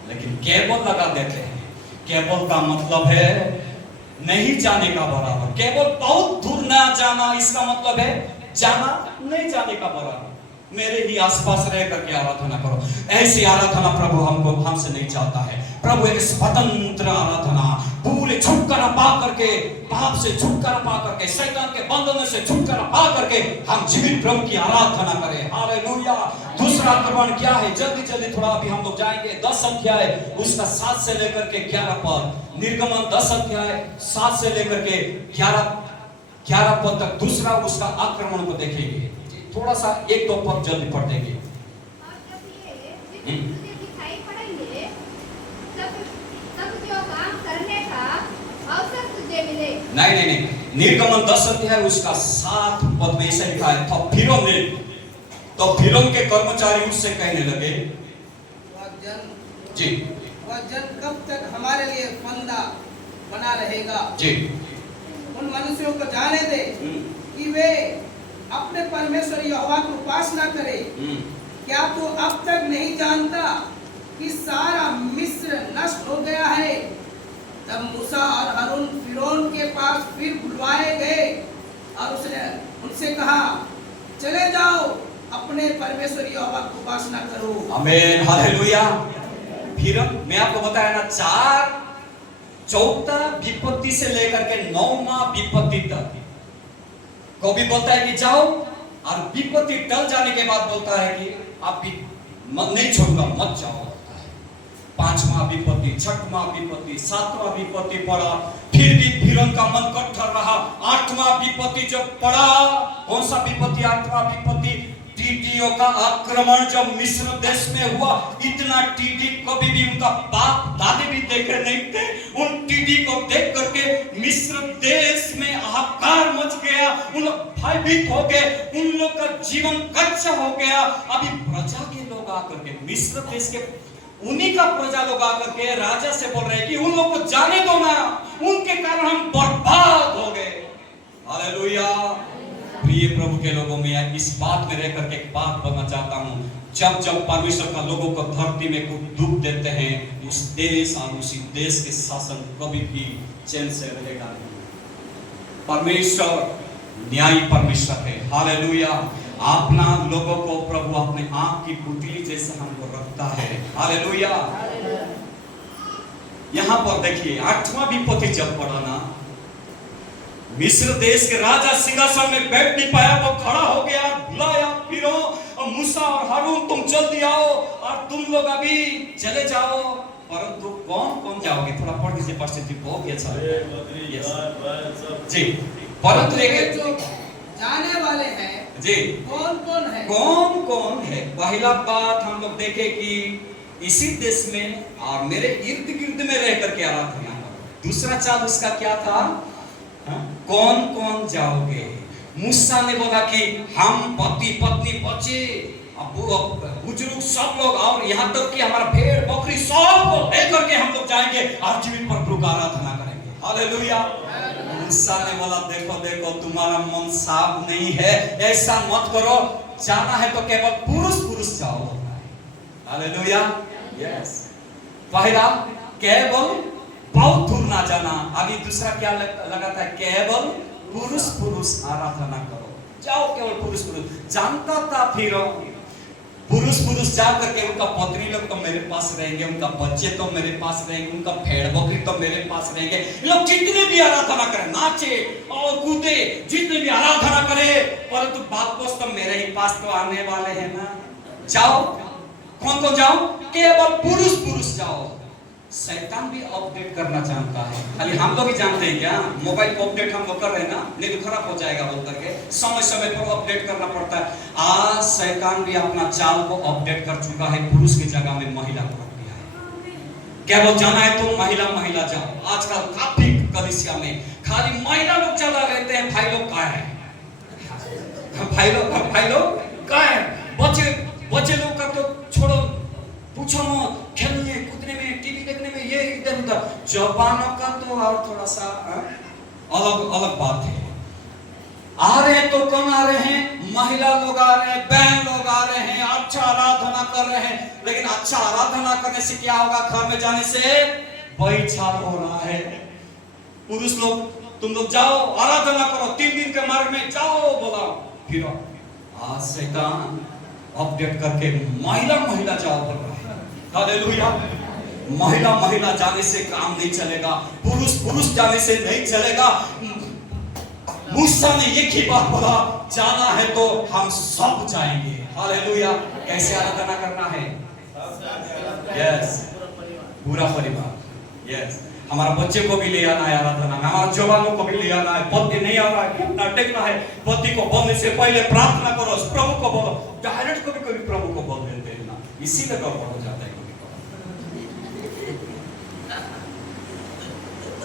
लेकिन केवल लगा देते हैं। केवल का मतलब है नहीं जाने का बराबर। केवल बहुत दूर ना जाना, इसका मतलब है जाना नहीं जाने का बराबर। मेरे ही आसपास रह करके आराधना करो। ऐसी आराधना प्रभु हमसे नहीं चाहता है। प्रभु एक स्वतंत्र आराधना, पूरे छुटकारा पा करके, पाप से छुटकारा पा करके, शैतान के बंधन से छुटकारा पा करके हम जीवित प्रभु की आराधना करें। हालेलुया। दूसरा आक्रमण क्या है? जल्दी थोड़ा अभी हम लोग जाएंगे। 10 अध्याय उसका 7 से लेकर के 11 पद। निर्गमन 10 अध्याय 7 से लेकर के 11 पद तक दूसरा उसका आक्रमण को देखेंगे। थोड़ा सा 1-2 पद जल्दी पढ़ देंगे। और जब ये दिखाई पड़ेंगे, तब जो काम करने का अवसर तुझे मिले। नहीं, निर्गमन 10 अध्याय उसका 7 पद में ऐसे लिखा है, तो फिरौन के कर्मचारी उससे कहने लगे, वह जन कब तक हमारे लिए फंदा बना रहेगा? जी, उन मनुष्यों को जाने दे कि वे अपने परमेश्वर यहोवा की उपासना करें। क्या तू अब तक नहीं जानता कि सारा मिस्र नष्ट हो गया है? तब मूसा और हारून फिरौन के पास फिर बुलवाए गए और उसने उनसे कहा, चले जाओ, अपने परमेश्वर यहोवा की उपासना करो। आमीन, हालेलुया। फिर मैं आपको बताया ना, 4 विपत्ति से लेकर के 9वां विपत्ति तक कभी बोलता है कि जाओ, और विपत्ति टल जाने के बाद बोलता है कि आप नहीं छोड़ूंगा, मत जाओ। 5वां विपत्ति, 6वां विपत्ति, 7वां विपत्ति पड़ा, फिर भी फिरौन का मन कट्टर रहा। 8वां विपत्ति जब पड़ा, कौन सा विपत्ति? 8वां विपत्ति, टीडियों का आक्रमण जब मिस्र देश में हुआ। इतना टीडी कभी भी उनका बाप दादी भी देखे नहीं थे। उन टीडी को देख करके मिस्र देश में हाहाकार मच गया, उन लोग भयभीत हो गए, उन लोग का जीवन कच्चा हो गया। अभी प्रजा के लोग आकर के, मिस्र देश के उन्हीं का प्रजा लोग आकर के राजा से बोल रहे हैं कि उन लोग को जाने दो ना, उनके कारण हम बर्बाद हो गए। हालेलुया। प्रिय प्रभु के लोगों में इस बात में रहकर के एक बात बोलना चाहता हूं, जब परमेश्वर का लोगों को धरती में कुछ दुख देते हैं, उस देश और उसी देश के शासन कभी भी चैन से रहेगा नहीं। परमेश्वर न्यायी परमेश्वर है। हालेलुया। अपना लोगों को प्रभु अपने आंख की पुतली जैसे हमको रखता है। हालेलुया। यहां पर देखिए 8वां विपत्ति जब पड़ा ना, मिस्र देश के राजा सिंहासन में बैठ नहीं पाया, वो खड़ा हो गया, बुलाया फिरो और मूसा और हारून तुम जल्दी आओ और तुम लोग अभी चले जाओ। परंतु कौन कौन जाओगे? थोड़ा पढ़ दीजिए पास्टर जी, बहुत अच्छा जी। परंतु एक जो जाने वाले हैं जी, कौन कौन है? कौन कौन है? पहला बात हम लोग देखे कि इसी देश में और मेरे इर्द गिर्द में रह करके आराधना करो। दूसरा चाल उसका क्या था? कौन कौन जाओगे? मूसा ने बोला कि हम पति पत्नी बच्चे बुजुर्ग सब लोग और यहाँ तक कि हमारा भेड़ बकरी सब को लेकर के हम लोग जाएंगे और जीवित प्रभु का आराधना करेंगे। हालेलुया। मूसा ने बोला देखो देखो तुम्हारा मन साफ नहीं है, ऐसा मत करो, जाना है तो केवल पुरुष पुरुष जाओ। हालेलुया। यस। पहला केवल बहुत दूर ना जाना, अभी दूसरा क्या लगा था? केवल पुरुष पुरुष आराधना करो, जाओ केवल पुरुष पुरुष। जानता था फिर पुरुष पुरुष जा करके उनका पत्नी लोग तो मेरे पास रहेंगे, उनका बच्चे तो मेरे पास रहेंगे, उनका भेड़ बकरी तो मेरे पास रहेंगे। लोग जितने भी आराधना करें, नाचे और कूदे, जितने भी आराधना करें, परंतु बात बस तो मेरे ही पास तो आने वाले हैं ना। जाओ, कौन कौन जाओ? केवल पुरुष पुरुष जाओ। शैतान भी अपडेट करना चाहता है, खाली हम लोग ही जानते हैं क्या? मोबाइल को अपडेट हम लोग कर रहे हैं ना, नहीं तो खराब हो जाएगा बोल करके समय समय पर अपडेट करना पड़ता है। आज शैतान भी अपना चाल को अपडेट कर चुका है, पुरुष की जगह में महिला को रख दिया है। क्या वो जाना है तो महिला महिला जाओ। आजकल काफी कलीसिया में खाली महिला लोग चला रहते हैं, भाई लोग कहाँ है? भाई लोग कहाँ है? बच्चे लोग का तो छोड़ो, पूछो मत, खेलने कूदने में, टीवी देखने में, ये इधर उधर। जवानों का तो और थोड़ा सा अलग अलग बात है। आ रहे हैं तो कौन आ रहे हैं? महिला लोग आ रहे हैं, बहन लोग आ रहे हैं, अच्छा आराधना कर रहे हैं। लेकिन अच्छा आराधना करने से क्या होगा? घर में जाने से वही छाल हो रहा है। पुरुष लोग तुम लोग जाओ आराधना करो, 3 दिन के मार्ग में जाओ बोला, फिर आज शैतान अपडेट करके महिला महिला जाओ बोल रहा है। हालेलुया। महिला महिला जाने से काम नहीं चलेगा, पुरुष पुरुष जाने से नहीं चलेगा। मूसा ने एक ही बात बोला, जाना है तो हम सब जाएंगे। हालेलुया। कैसे आराधना करना है? यस, पूरा परिवार। यस, हमारा बच्चे को भी ले आना है आराधना में, हमारा जवानों को भी ले आना है। पति नहीं आ रहा है, घुटना टेकना है, पति को बोलने से पहले प्रार्थना करो, प्रभु को बोलो। डायरेक्ट कभी कभी प्रभु को बोल देते हैं ना, इसीलिए गड़बड़ हो जाता है।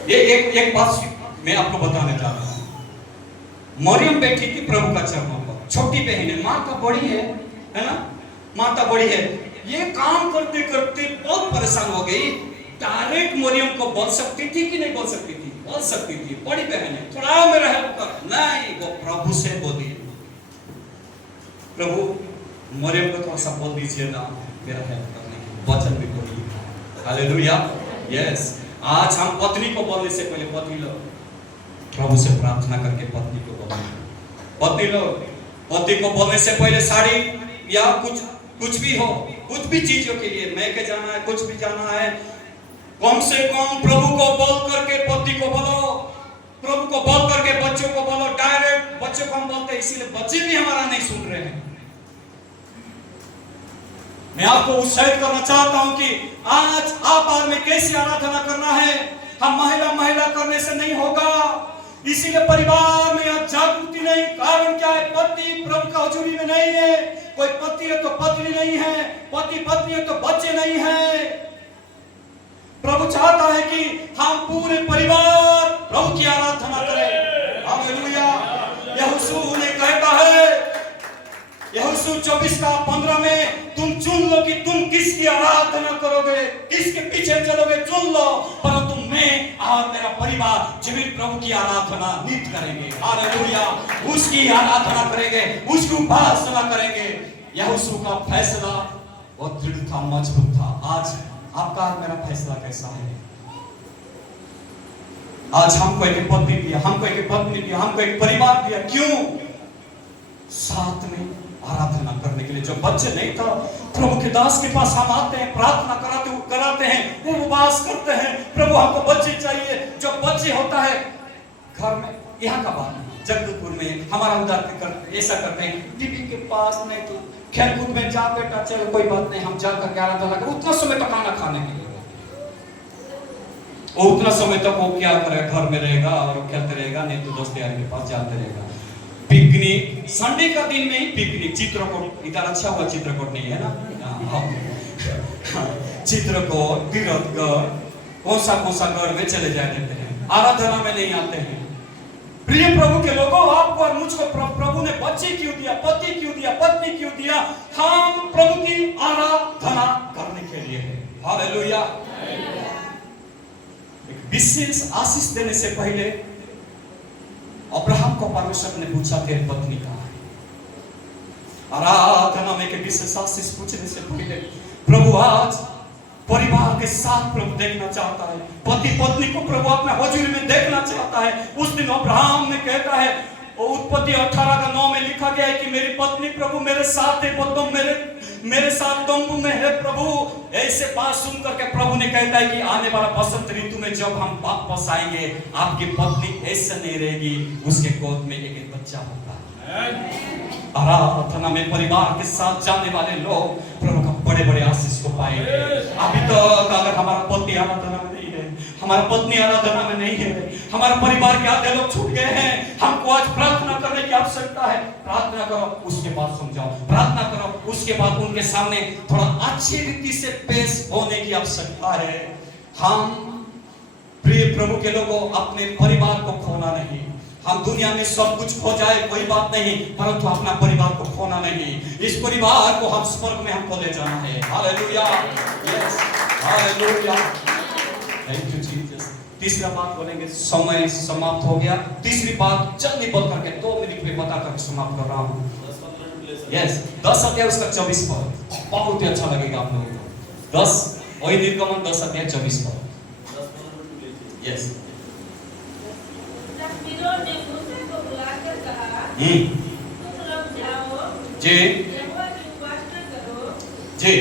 एक बात मैं आपको बताने जा रहा हूं। मरियम बैठी थी प्रभु का चरणों पर, छोटी बहन है, माता बड़ी है ना, माता बड़ी है। ये काम करते करते बहुत परेशान हो गई। डायरेक्ट मरियम को बोल सकती थी कि नहीं बोल सकती थी? बोल सकती थी, बड़ी बहन है, थोड़ा मेरा हेल्प कर। नहीं, वो प्रभु से बोली, प्रभु मरियम को थोड़ा सा बोल दीजिए ना मेरा हेल्प करने की, वचन भी बोलिए। हालेलुया। यस। आज हम पत्नी को बोलने से पहले पति लोग प्रभु से प्रार्थना करके पत्नी को बोलें। पति लोग पति को बोलने से पहले साड़ी या कुछ भी हो, कुछ भी चीजों के लिए मैके जाना है, कुछ भी जाना है, कम से कम प्रभु को बोल करके पति को बोलो, प्रभु को बोल करके बच्चों को बोलो। डायरेक्ट बच्चों को हम बोलते हैं, इसीलिए बच्चे भी हमारा नहीं सुन रहे हैं। मैं आपको उत्साहित करना चाहता हूं कि आज आप में कैसे आराधना करना है। हम महिला महिला करने से नहीं होगा, इसीलिए परिवार में आज जागृति नहीं। कारण क्या है? पति प्रभु का हुजूरी में नहीं है, कोई पति है तो पत्नी नहीं है, पति पत्नी है तो बच्चे नहीं है। प्रभु चाहता है कि हम पूरे परिवार प्रभु की आराधना करें। हालेलुया। यहोशू ने कहता है, यहोशू 24:15 में, तुम चुन लो कि तुम किसकी आराधना करोगे, किसके पीछे चलोगे, चुन लो। परंतु मैं और मेरा परिवार जीवित प्रभु की आराधना नित करेंगे। हालेलुया। उसकी आराधना करेंगे, उसकी उपासना करेंगे। यहोशू का फैसला बहुत दृढ़ था, मजबूत था। आज आपका मेरा फैसला कैसा है? आज हमको एक पत्नी दिया, हमको एक पत्नी दिया, हमको एक परिवार दिया। क्यों? साथ में आराधना करने के लिए। जब बच्चे नहीं था, प्रभु के दास के पास हम आते हैं, प्रार्थना कराते हैं, उपवास करते हैं, प्रभु हमको बच्चे चाहिए। जब बच्चे होता है घर में, यहाँ का बात जगदलपुर में हमारा उदाहरण ऐसा करते हैं, टीवी के पास नहीं तो खेलकूद में जा बेटा, चलो कोई बात नहीं, हम जा करके आराधना कर। उतना समय तक खाना खाने के लिए, वो उतना समय तक वो क्या करेगा, घर में रहेगा और खेलते रहेगा, नहीं तो दोस्त यार के पास जाते रहेगा। पिकनिक, संडे का दिन में पिकनिक, चित्रकूट, इधर अच्छा हुआ चित्रकूट नहीं है ना, चित्रकूट, तीर्थगढ़, कौन सा गढ़ में चले जाए देते हैं, आराधना में नहीं आते हैं। प्रिय प्रभु के लोगों, आपको और मुझको प्रभु ने बच्चे क्यों दिया, पति क्यों दिया, पत्नी क्यों दिया? हम प्रभु की आराधना करने के लिए है। हालेलुया। एक विशेष आशीष देने से पहले अब्राहम को परमेश्वर ने पूछा, तेरी पत्नी कहाँ है? आराधना में एक विशेष आशीष पूछने से पहले प्रभु आज परिवार के साथ प्रभु देखना चाहता है, पति पत्नी को प्रभु अपने हजूरी में देखना चाहता है। उस दिन अब्राहम ने कहता है, उत्पत्ति 18:9 में लिखा गया है कि मेरी पत्नी प्रभु मेरे साथ है, तुम मेरे साथ तंबू में है प्रभु। ऐसे बात सुन करके प्रभु ने कहता है कि आने वाला बसंत ऋतु में जब हम वापस आएंगे, आपकी पत्नी ऐसे नहीं रहेगी, उसके गोद में एक बच्चा होगा। आराधना में परिवार के साथ जाने वाले लोग प्रभु का बड़े बड़े आशीष को पाएंगे। अभी तो अगर हमारा पति आराधना में नहीं है, हमारा पत्नी आराधना में नहीं है, हमारा परिवार के आधे लोग छूट गए हैं, हमको आज प्रार्थना करने की आवश्यकता है। प्रार्थना करो, उसके बाद समझाओ, प्रार्थना करो, उसके बाद उनके सामने थोड़ा अच्छी रीति से पेश होने की आवश्यकता है। हम प्रिय प्रभु के लोगों, अपने परिवार को खोना नहीं। हम दुनिया में सब कुछ खो जाए कोई बात नहीं, परंतु अपना परिवार को खोना नहीं। इस परिवार को हम स्वर्ग में हमको ले जाना है। Hallelujah, yes, hallelujah, thank you Jesus. तीसरा बात बोलेंगे, समय समाप्त हो गया। तीसरी बात जल्दी बोल करके 2 मिनट में बता करके समाप्त कर रहा हूँ। यस, 10 अध्याय उसका 24 पद बहुत ही अच्छा लगेगा आप लोगों को। 10 वही निर्गमन 10 अध्याय 24 पद। यस, ने मूसा को बुलाकर कहा, तुम लोग जाओ, जी, यहोवा की उपासना करो, जी।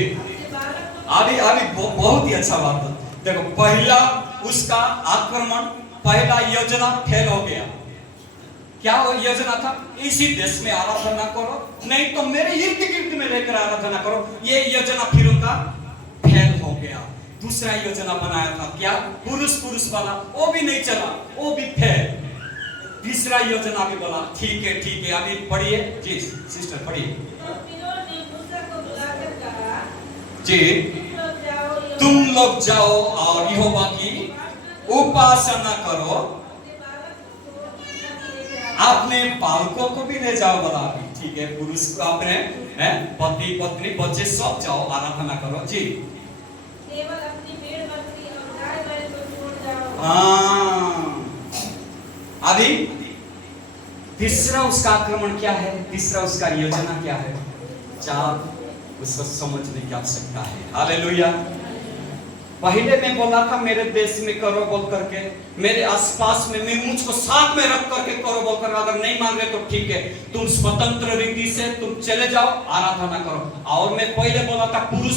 अभी बहुत ही अच्छा बात है। देखो, पहला उसका आक्रमण, पहला योजना फेल हो गया। क्या वो योजना था? इसी देश में आराधना करो, नहीं तो मेरे इर्द गिर्द में रहकर आराधना करो। ये योजना फिर उनका फेल हो गया। दूसरा योजना बनाया था, क्या? पुरुष वाला, वो भी नहीं चला, वो भी फेल। तीसरा योजना भी बोला, ठीक है, अभी पढ़िए जी सिस्टर, पढ़िए। तो फिरौन ने मूसा को बुलाकर कहा, जी, तुम लोग जाओ और यहोवा की उपासना करो, अपने बालकों को भी ले जाओ। बोला, ठीक है, पुरुष को अपने पति पत्नी बच्चे सब जाओ, आराधना करो। जी, केवल अपनी भेड़ बकरी और गाय बैल को छोड़ जाओ। हाँ, अभी तीसरा उसका आक्रमण क्या है? तीसरा उसका योजना क्या है? 4 उसको समझने की आवश्यकता है। हालेलुया। पहले मैं बोला था मेरे देश में करो बोल करके, मेरे आसपास में, मैं मुझको साथ में रख करके करो बोल कर, अगर नहीं मान रहे तो ठीक है, तुम स्वतंत्र रीति से तुम चले जाओ, आराधना करो। और मैं पहले बोला था पुरुष,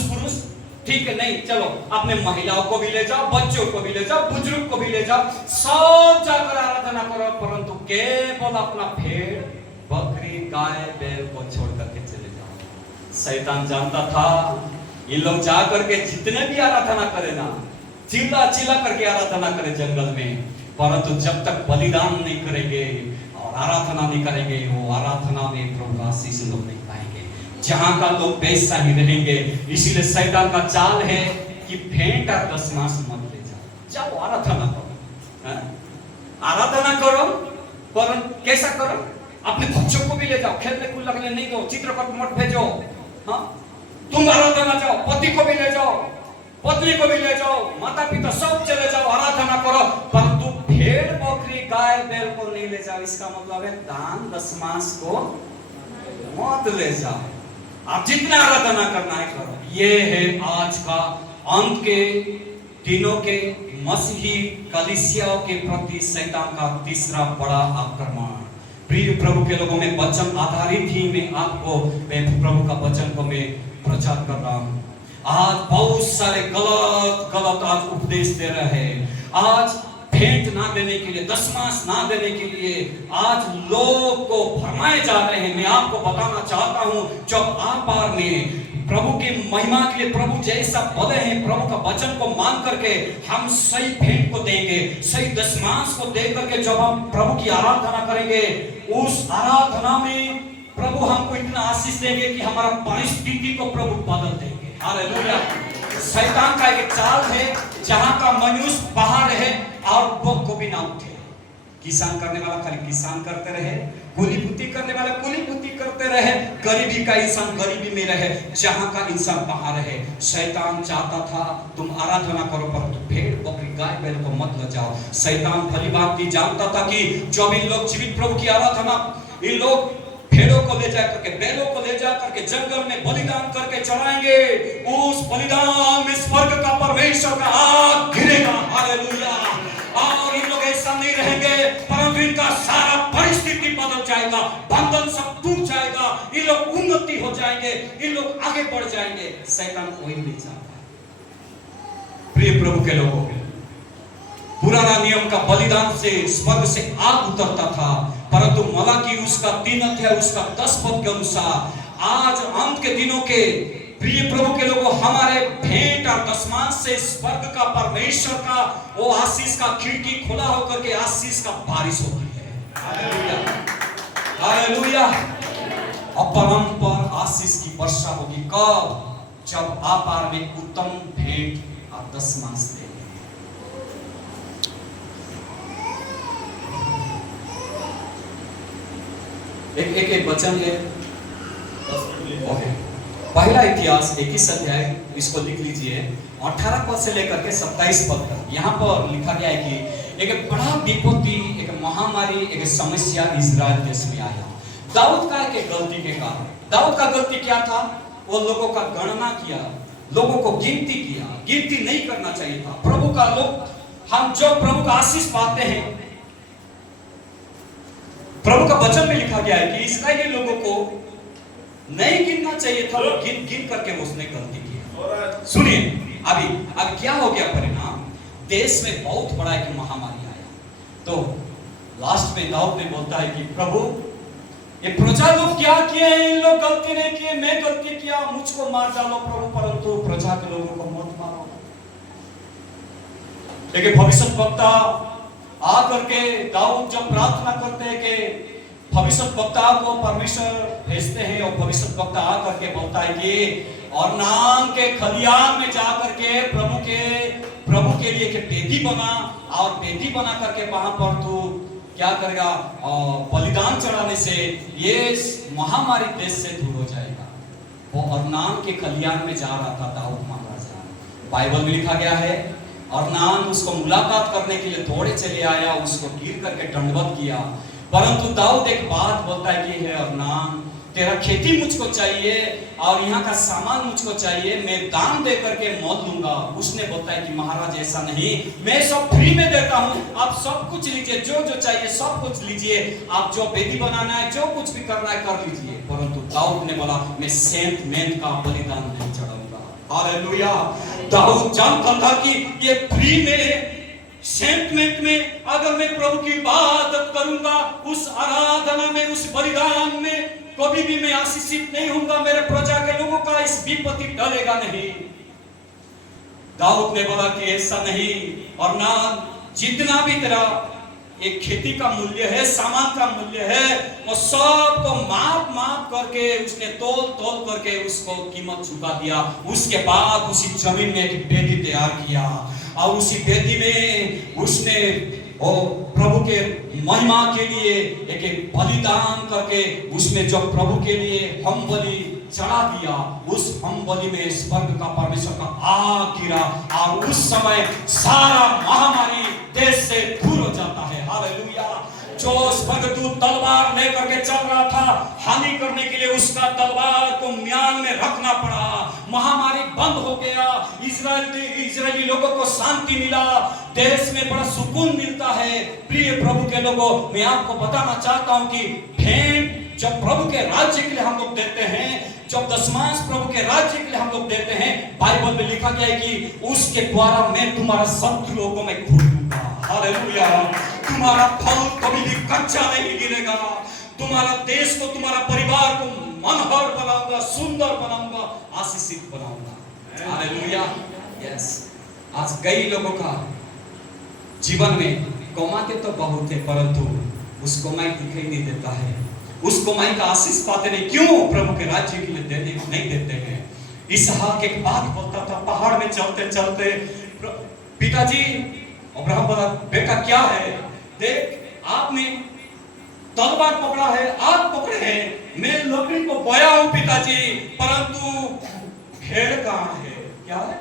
ठीक है, नहीं, चलो अपने महिलाओं को भी ले जाओ, बच्चों को भी ले जाओ, बुजुर्ग को भी ले जाओ, सब जाकर आराधना करो, परंतु केवल अपना भेड़ बकरी गाय बैल को छोड़ करके चले जाओ। शैतान जानता था ये लोग जा करके जितने भी आराधना करे ना, चिल्ला करके आराधना करे जंगल में, परंतु जब तक बलिदान नहीं करेंगे और आराधना नहीं करेंगे, वो आराधना में प्रभु का आशीष लोग नहीं पाएंगे। जहां का लोग वैसा ही रहेंगे। इसीलिए शैतान का चाल है कि भेंट और दशमांश मत ले जाओ, आराधना करो, आराधना करो, पर कैसा करो? अपने बच्चों को भी ले जाओ, खेलने कूदने के लिए नहीं दो, चित्रकूट मत भेजो। हाँ, तुम आराधना जाओ, पति को भी ले जाओ, पत्नी को भी ले जाओ, माता पिता सब चले जाओ, आराधना करो, परंतु भेड़ बकरी गाय बैल को नहीं ले जाओ। इसका मतलब है दान दशमांश को मत ले जाओ। आप जितना आराधना करना है करो। ये है आज का अंत के दिनों के मसीही कलीसियाओं के प्रति शैतान का तीसरा बड़ा आक्रमण। प्रिय प्रभु के लोगों में वचन आधारित ही मैं प्रभु का वचन को मैं प्रचार कर रहा हूँ। आज बहुत सारे गलत आज उपदेश दे रहे हैं। आज भेंट ना देने के लिए, दशमांश ना देने के लिए आज लोग को भरमाए जा रहे हैं। मैं आपको बताना चाहता हूँ, जब आप बार में प्रभु की महिमा के लिए प्रभु जैसा बोले हैं, प्रभु का वचन को मान करके हम सही भेंट को देंगे, सही दशमांश को दे करके जब हम प्रभु की आराधना करेंगे, उस आराधना में प्रभु हमको इतना आशीष देंगे कि हमारा परिस्थिति को प्रभु बदल देंगे। हालेलुया। शैतान का एक चाल है जहां का मनुष्य बाहर रहे और वो को भी ना उठे। किसान करने वाला खाली किसान करते रहे, कुली पुती करने वाला कुली पुती करते रहे, गरीबी का इंसान गरीबी में रहे, जहां का इंसान बाहर रहे। शैतान चाहता था तुम आराधना करो परंतु भेड़ बकरी गाय बैल को मत ले जाओ। शैतान भली बात नहीं जानता था कि जब इन लोग जीवित प्रभु की आराधना, इन लोग भेड़ों को ले जा करके, बैलों को ले जा करके जंगल में बलिदान करके चढ़ाएंगे, उस बलिदान में स्वर्ग का परमेश्वर का हाथ गिरेगा। हालेलुया। और इन लोग ऐसा नहीं रहेंगे, परंतु इनका सारा परिस्थिति बदल जाएगा, बंधन सब टूट जाएगा, ये लोग उन्नति हो जाएंगे, इन लोग आगे बढ़ जाएंगे। शैतान कोई नहीं चाहता। प्रिय प्रभु के लोगों, पुराना नियम का बलिदान से स्वर्ग से आग उतरता था, परंतु मलाकी उसका 3 अध्याय उसका 10 पद के अनुसार आज अंत के दिनों के प्रिय प्रभु के लोगों, हमारे भेंट और दशमांश से स्वर्ग का परमेश्वर का वो आशीष का खिड़की खुला होकर के आशीष का बारिश होती है। Hallelujah, hallelujah. अपरंपार आशीष की वर्षा होगी। कब? जब आप में उत्तम भेंट और दशमांश देंगे। एक वचन है, पहला इतिहास 21 अध्याय, इसको लिख लीजिए, 18 पद से लेकर के 27 पद तक। यहाँ पर लिखा गया है कि एक बड़ा विपत्ति, एक महामारी, एक समस्या इजराइल देश में आया दाऊद का एक गलती के कारण। दाऊद का गलती क्या था? वो लोगों का गणना किया, लोगों को गिनती किया। गिनती नहीं करना चाहिए था। प्रभु का लोग, हम जो प्रभु का आशीष पाते हैं, प्रभु का वचन में लिखा गया है कि इस्राएली लोगों को नहीं गिनना चाहिए था, वो गिन करके उसने गलती किया। सुनिए, अभी क्या हो गया परिणाम? देश में बहुत बड़ा एक महामारी आया। तो लास्ट में दाऊद ने बोलता है कि प्रभु, ये प्रजा लोग क्या किए हैं? इन लोग गलती नहीं किए, मैं गलती किया, मुझको मार डालो प्रभु, परंतु प्रजा के लोगों को मत मारो। लेकिन भविष्यद्वक्ता आ करके दाऊद जब प्रार्थना करते हैं कि भविष्यद्वक्ता को परमेश्वर भेजते हैं, और भविष्यद्वक्ता आ करके बोलता है कि और नाम के खलियान में जा करके प्रभु के लिए एक बेदी बना, और बेदी बना करके वहां पर तू क्या करेगा? बलिदान चढ़ाने से ये महामारी देश से दूर हो जाएगा। वो अर्नान के खलियान में जा रहा था दाऊद महाराजा। बाइबल में लिखा गया है, अर्नान उसको मुलाकात करने के लिए दौड़े चले आया, उसको गिर करके दंडवत किया। परंतु दाऊद एक बात बोलता है कि हे अर्नान, तेरा खेती मुझको चाहिए और यहाँ का सामान मुझको चाहिए, मैं दान दे करके मौत लूंगा। उसने बोलता है कि महाराज ऐसा नहीं, मैं सब फ्री में देता हूँ, आप सब कुछ लीजिए, जो जो चाहिए सब कुछ लीजिए, आप जो बेदी बनाना है, जो कुछ भी करना है कर लीजिए। परंतु दाऊद ने बोला, मैं सेंट मैन का बलिदान नहीं चढ़ाऊंगा। हालेलुया। दाऊद जानता था कि ये फ्री में, सेंटमेंट में अगर मैं प्रभु की इबादत करूंगा, उस आराधना में, उस बलिदान में कभी भी मैं आशीषित नहीं होऊंगा, मेरे प्रजा के लोगों का इस विपत्ति टलेगा नहीं। दाऊद ने बोला कि ऐसा नहीं, और ना जितना भी तेरा एक खेती का मूल्य है, सामान का मूल्य है, वो सब को माप करके उसने तोल करके उसको कीमत चुका दिया। उसके बाद उसी जमीन में एक बेदी तैयार किया, और उसी बेदी में उसने प्रभु के महिमा के लिए एक बलिदान करके उसमें जो प्रभु के लिए हम बलि चढ़ा दिया, उस हम बलि में स्वर्ग का परमेश्वर का आग गिरा, और उस समय सारा महामारी देश से दूर हो जाता है। हालेलुया। जो स्वर्गदूत तलवार लेकर के चल रहा था हानि करने के लिए, उसका तलवार को म्यान में रखना पड़ा, महामारी बंद हो गया। इजरायली लोगों को शांति मिला, देश में बड़ा सुकून मिलता है। प्रिय प्रभु के लोगों, मैं आपको बताना चाहता हूं कि भेंट जब प्रभु के राज्य के लिए हम लोग देते हैं, जब दशमांश प्रभु के राज्य के लिए हम लोग देते हैं, बाइबल में लिखा गया है कि उसके द्वारा मैं तुम्हारा शत्रुओं को मैं घूर दूंगा। हालेलुया। तुम्हारा फल कभी भी कच्चा नहीं गिरेगा। तुम्हारा देश को, तुम्हारा परिवार को मनोहर बनाऊंगा, सुंदर बनाऊंगा, आशीषित बनाऊंगा। हालेलुया। यस। आज कई लोगों का जीवन में कमाते तो बहुत है, परंतु उस कमाई दिखाई नहीं देता है, उस कमाई का आशीष पाते नहीं। क्यों? प्रभु के राज्य के लिए देने नहीं देते हैं। इसहाक एक बात बोलता था, पहाड़ में चलते चलते पिताजी, अब्राहम बोला, बेटा क्या है? देख, आपने तलवार पकड़ा है, आग पकड़े हैं, मैं लकड़ी को बोया हूं पिताजी, परंतु भेड़ कहां है? क्या है?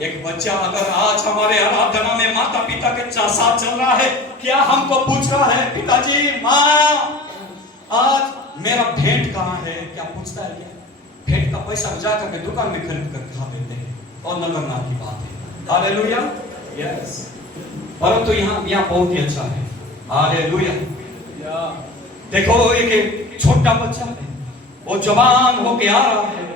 एक बच्चा अगर आज हमारे आराधना में माता पिता के साथ चल रहा है, क्या हमको पूछ रहा है, पिताजी, माँ, आज मेरा भेंट कहां है? क्या पूछता है? क्या भेंट का पैसा जाकर के दुकान में खरीद कर खा देते हैं और नगर नाम की बात है। हालेलुया। यस। परंतु यहाँ बहुत ही अच्छा है। हालेलुया। देखो, एक छोटा बच्चा है, वो जवान होके आ रहा है,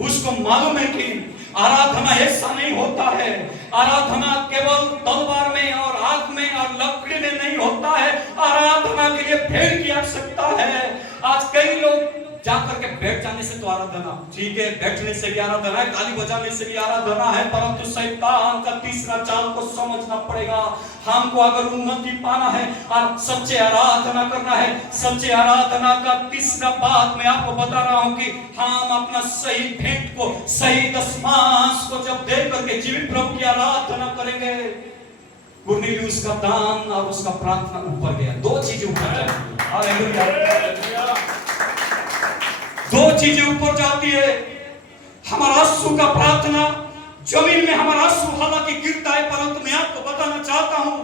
उसको मालूम है कि आराधना ऐसा नहीं होता है, आराधना केवल तलवार में और आग में और लकड़ी में नहीं होता है, आराधना के लिए भेड़ की आवश्यकता है। आज कई लोग जाकर के बैठ जाने से तो आराधना ठीक है, बैठने से भी आराधना है, ताली बजाने से भी आराधना है, परंतु शैतान का तीसरा चाल को समझना पड़ेगा। हमको अगर उन्नति पाना है और सच्चे आराधना करना है, सच्चे आराधना का तीसरा बात मैं आपको बता रहा हूं कि हम अपना सही भेंट को, सही दशमांश को जब दे करके जीवित प्रभु की आराधना करेंगे, कुरनेलियुस का दान और उसका प्रार्थना ऊपर गया। दो चीजें ऊपर जाएंगी। हालेलुया। दो चीजें ऊपर जाती है। हमारा आंसू का प्रार्थना, जमीन में हमारा आंसू हालांकि गिरता है, परंतु मैं आपको बताना चाहता हूं,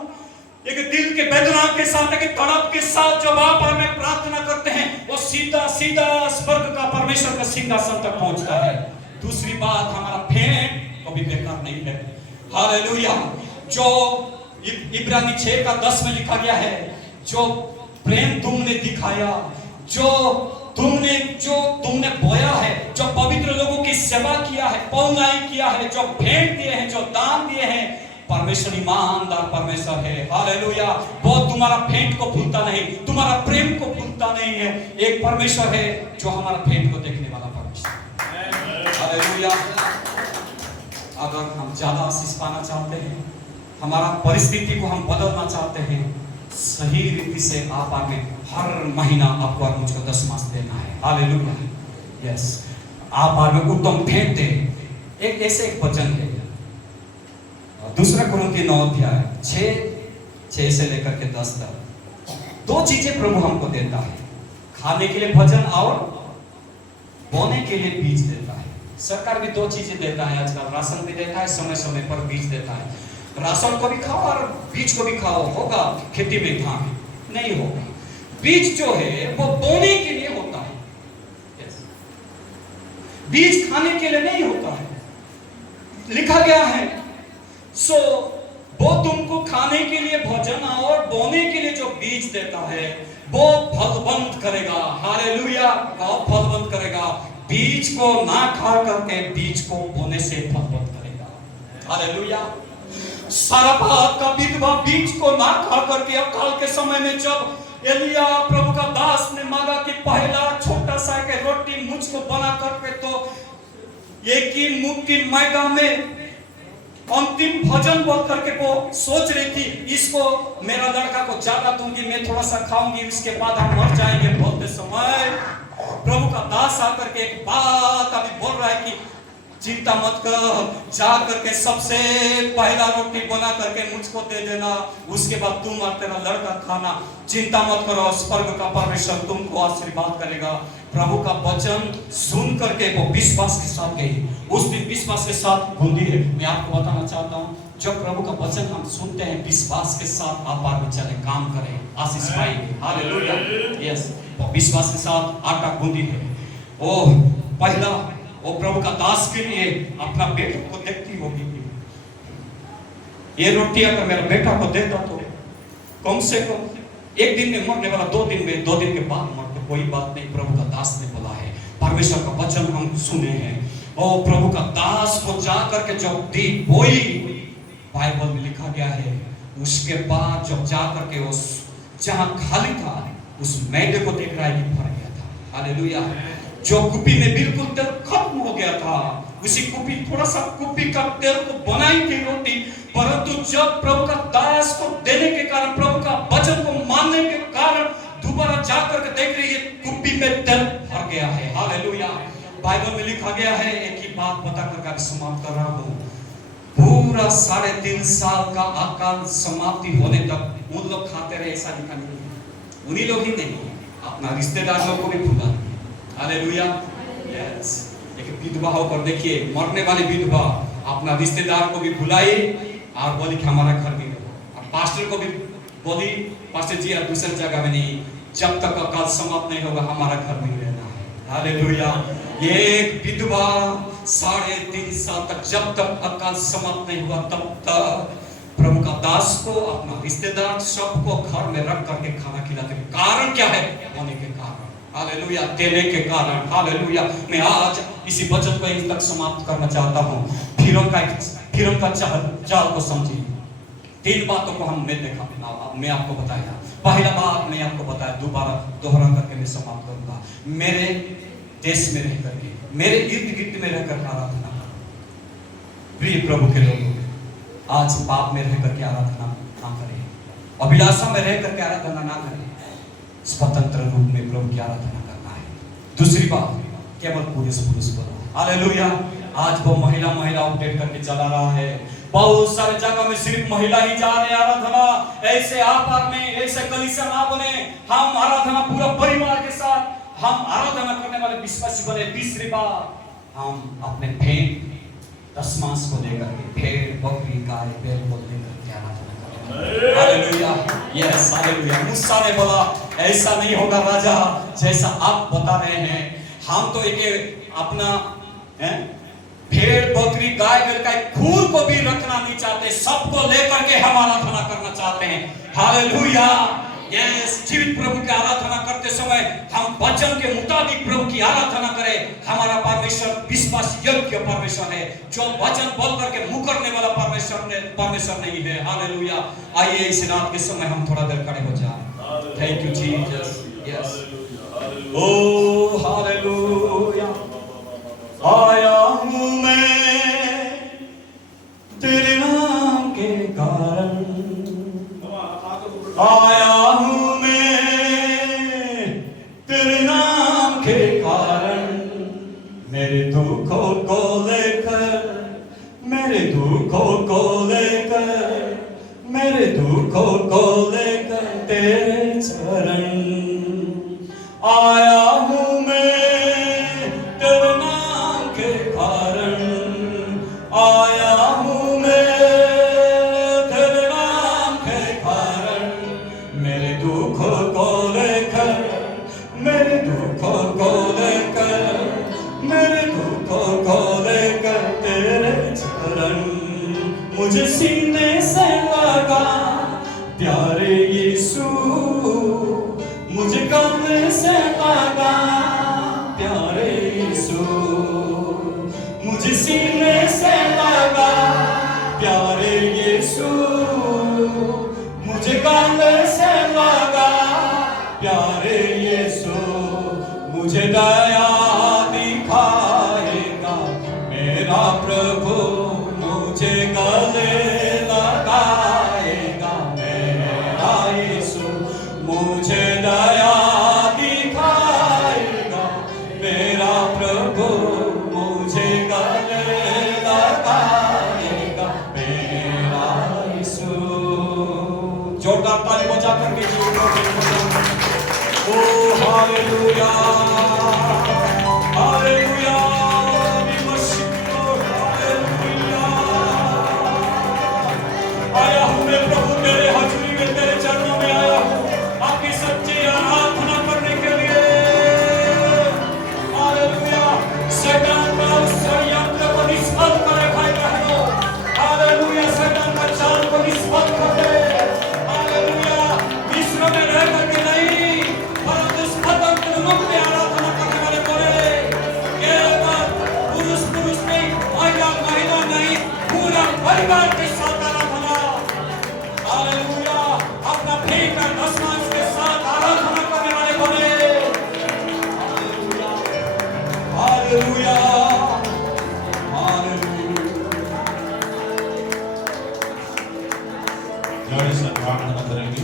एक दिल के वेदना के साथ, एक तड़प के साथ जब आप और मैं प्रार्थना करते हैं, वो सीधा सीधा स्वर्ग का परमेश्वर का सिंहासन तक पहुंचता है। दूसरी बात, हमारा भेंट कभी बेकार नहीं है। हालेलुया। जो इब्रानी 6:10 में लिखा गया है, जो प्रेम तुमने दिखाया, जो तुमने बोया है, जो पवित्र लोगों की सेवा किया है, पौनाई किया है, जो भेंट दिए हैं, जो दान दिए हैं, परमेश्वर ईमानदार परमेश्वर है। हालेलुया। वो तुम्हारा भेंट को भूलता नहीं, तुम्हारा प्रेम को भूलता नहीं है। एक परमेश्वर है जो हमारा भेंट को देखने वाला परमेश्वर। हालेलुया। अगर हम ज्यादा आशीष पाना चाहते हैं, हमारा परिस्थिति को हम बदलना चाहते हैं, सही रीति से आप आगे हर महीना आपको और मुझको दशमांश देना है। हालेलुया। यस। आप आगे उत्तम भेंट दें। एक ऐसे एक वचन है, दूसरा कुरिन्थियों 9:6 से लेकर के 10 तक। दो चीजें प्रभु हमको देता है, खाने के लिए भोजन और बोने के लिए बीज देता है। सरकार भी दो चीजें देता है आजकल, राशन भी देता है, समय समय पर बीज देता है। राशन को भी खाओ और बीज को भी खाओ, होगा खेती में धान? नहीं होगा। बीज जो है वो बोने के लिए होता है। yes. बीज खाने के लिए नहीं होता है। लिखा गया है, सो वो तुमको खाने के लिए भोजन और बोने के लिए जो बीज देता है वो फलवंत करेगा। हालेलुया। फलवंत करेगा। बीज को ना खा करके बीज को बोने से फलवंत करेगा। हालेलुया। सारापात का विधवा बीज को ना खा करके अकाल के समय में जब एलिया प्रभु का दास ने मांगा कि पहला छोटा सा के रोटी मुझको बना करके, तो एक ही मुट्ठी मैदा में अंतिम भोजन बोल करके वो सोच रही थी, इसको मेरा लड़का को ज्यादा दूंगी, मैं थोड़ा सा खाऊंगी, उसके बाद हम मर जाएंगे। बोलते समय प्रभु का दास आकर के एक बात अभी बोल रहा है कि चिंता मत कर, जा करके सबसे पहला रोटी बना करके मुझको दे देना, उसके बाद तुम और तेरा लड़का खाना। चिंता मत करो, स्वर्ग का परमेश्वर तुमको आशीर्वाद करेगा। प्रभु का वचन सुन करके वो विश्वास के साथ गई, उस दिन विश्वास के साथ बूंदी है। मैं आपको बताना चाहता हूँ, जब प्रभु का वचन हम सुनते हैं विश्वास के साथ, आप आगे चले, काम करें, आशीष पाएंगे। हालेलुया। यस। वो विश्वास के साथ आटा बूंदी है। ओ पहला वो प्रभु का दास के लिए अपना बेटे को देखती हो, होगी। ये रोटी अगर मेरा बेटा को देता तो कम से कम एक दिन में मरने वाला 2 दिन में, 2 दिन के बाद मर तो कोई बात नहीं। प्रभु का दास ने बोला है, परमेश्वर का वचन हम सुने हैं। और प्रभु का दास को जा करके जब दी बोई, बाइबल में लिखा गया है, उसके बाद जब जा करके उस जहां खाली था उस मैदे को देख रहा है कि भर गया था। हालेलुया। जो कुप्पी में बिल्कुल तेल खत्म हो गया था, उसी कुप्पी थोड़ा सा कुप्पी का तेल को बनाई थी रोटी, परंतु जब प्रभु का दास को देने के कारण, प्रभु का वचन को मानने के कारण दोबारा जाकर के देख रही है कुप्पी में तेल भर गया है। हालेलुया। बाइबल में लिखा गया है, एक ही बात बता कर समाप्त कर रहा हूं, पूरा 3.5 साल का अकाल समाप्ति होने तक उन लोग खाते रहे, ऐसा लिखा नहीं। उन्हीं लोग ही नहीं, अपना रिश्तेदार लोग को भी भूला। हालेलुया। यस। एक विधवा होकर देखिए, मरने वाली विधवा अपना रिश्तेदार को भी बुलाई और बोली कि हमारा घर भी रहो। और पास्टर को भी बोली, पास्टर जी आप दूसरी जगह में नहीं, जब तक अकाल समाप्त नहीं होगा हमारा घर में रहना है। हालेलुया। ये एक विधवा 3.5 साल तक, जब तक अकाल समाप्त नहीं हुआ तब तक प्रभु का दास को, अपना रिश्तेदार सबको घर में रख करके खाना खिलाते। कारण क्या है? होने के कारण। हालेलुया। देने के कारण। हालेलुया। मैं आज इसी वचन को यहीं तक समाप्त करना चाहता हूँ। फिरौन का चाल को समझिए। 3 बातों को मैं आपको बताया। पहला बात मैं आपको बताया, दोबारा दोहरा करके मैं समाप्त करूंगा। मेरे देश में रह करके, मेरे इर्द गिर्द में रहकर आराधना करो। प्रिय प्रभु के लोगों, आज पाप में रह करके आराधना ना करें, अभिलाषा में रह करके आराधना ना करें, स्वतंत्र रूप में प्रभु की आराधना करना है। दूसरी बात, केवल पुरुष बोलो। हालेलुया। आज वो महिला अपडेट करके चला रहा है, बहुत सारे जगह में सिर्फ महिला ही जा रहे हैं आराधना। ऐसे आपार में ऐसे कलीसिया ना बने, हम आराधना पूरा परिवार के साथ हम आराधना करने वाले विश्वासी बने। तीसरी बात, हम अपने भेंट दशमांश को लेकर के, भेड़ बकरी गाय बैल को लेकर के आराधना करें। हालेलुया। यस। हालेलुया। मूसा ने बोला ऐसा नहीं होगा राजा जैसा आप बता रहे हैं। हम तो एक अपना भेड़ बकरी गाय बैल का खूर को भी रखना नहीं चाहते, सबको लेकर के हम आराधना करना चाहते हैं। हालेलुया। यस। जीवित प्रभु की आराधना करते समय हम वचन के मुताबिक प्रभु की आराधना करें। हमारा परमेश्वर विश्वास योग्य परमेश्वर है, जो वचन बोल करके मुकरने वाला परमेश्वर नहीं है। हालेलुया। आइए इस रात के समय हम थोड़ा देर खड़े हो जाएं। Thank you Jesus. Yes. Oh hallelujah. आया हूं मैं तेरे नाम के कारण, आया हूं मैं तेरे नाम के कारण, मेरे दुखों को लेकर, मेरे दुखों को लेकर, मेरे दुखों को लेकर तेरे चरण आया हूं मैं तेरे नाम के कारण, आया हूं मैं तेरे नाम के कारण, मेरे दुखों को लेकर, मेरे दुखों को लेकर, मेरे दुखों को लेकर तेरे चरण मुझे सीने से लगा प्यारे यीशु, मुझे गले से लगा प्यारे यीशु, मुझे सीने से लगा प्यारे यीशु, मुझे गले से लगा प्यारे यीशु, मुझे दया दिखाएगा मेरा प्रभु, मुझे गले लगाएगा मेरा यीशु, मुझे दया दिखाएगा मेरा प्रभु, मुझे गले लगाएगा मेरा यीशु। जोरदार ताली बजा करके ओ हालेलुया हालेलुया। आया हूँ मैं प्रभु तेरे हजूरी में, तेरे चरणों में आया हूँ आपकी सच्ची आराधना करने के लिए। हालेलुया। शैतान का उस षड्यंत्र को निष्फल करे भाई बहनों। हालेलुया, अपना फेंक कर दसवां उसके साथ आराधना करने वाले बने। Hallelujah, hallelujah. जोर से प्रार्थना करेंगे।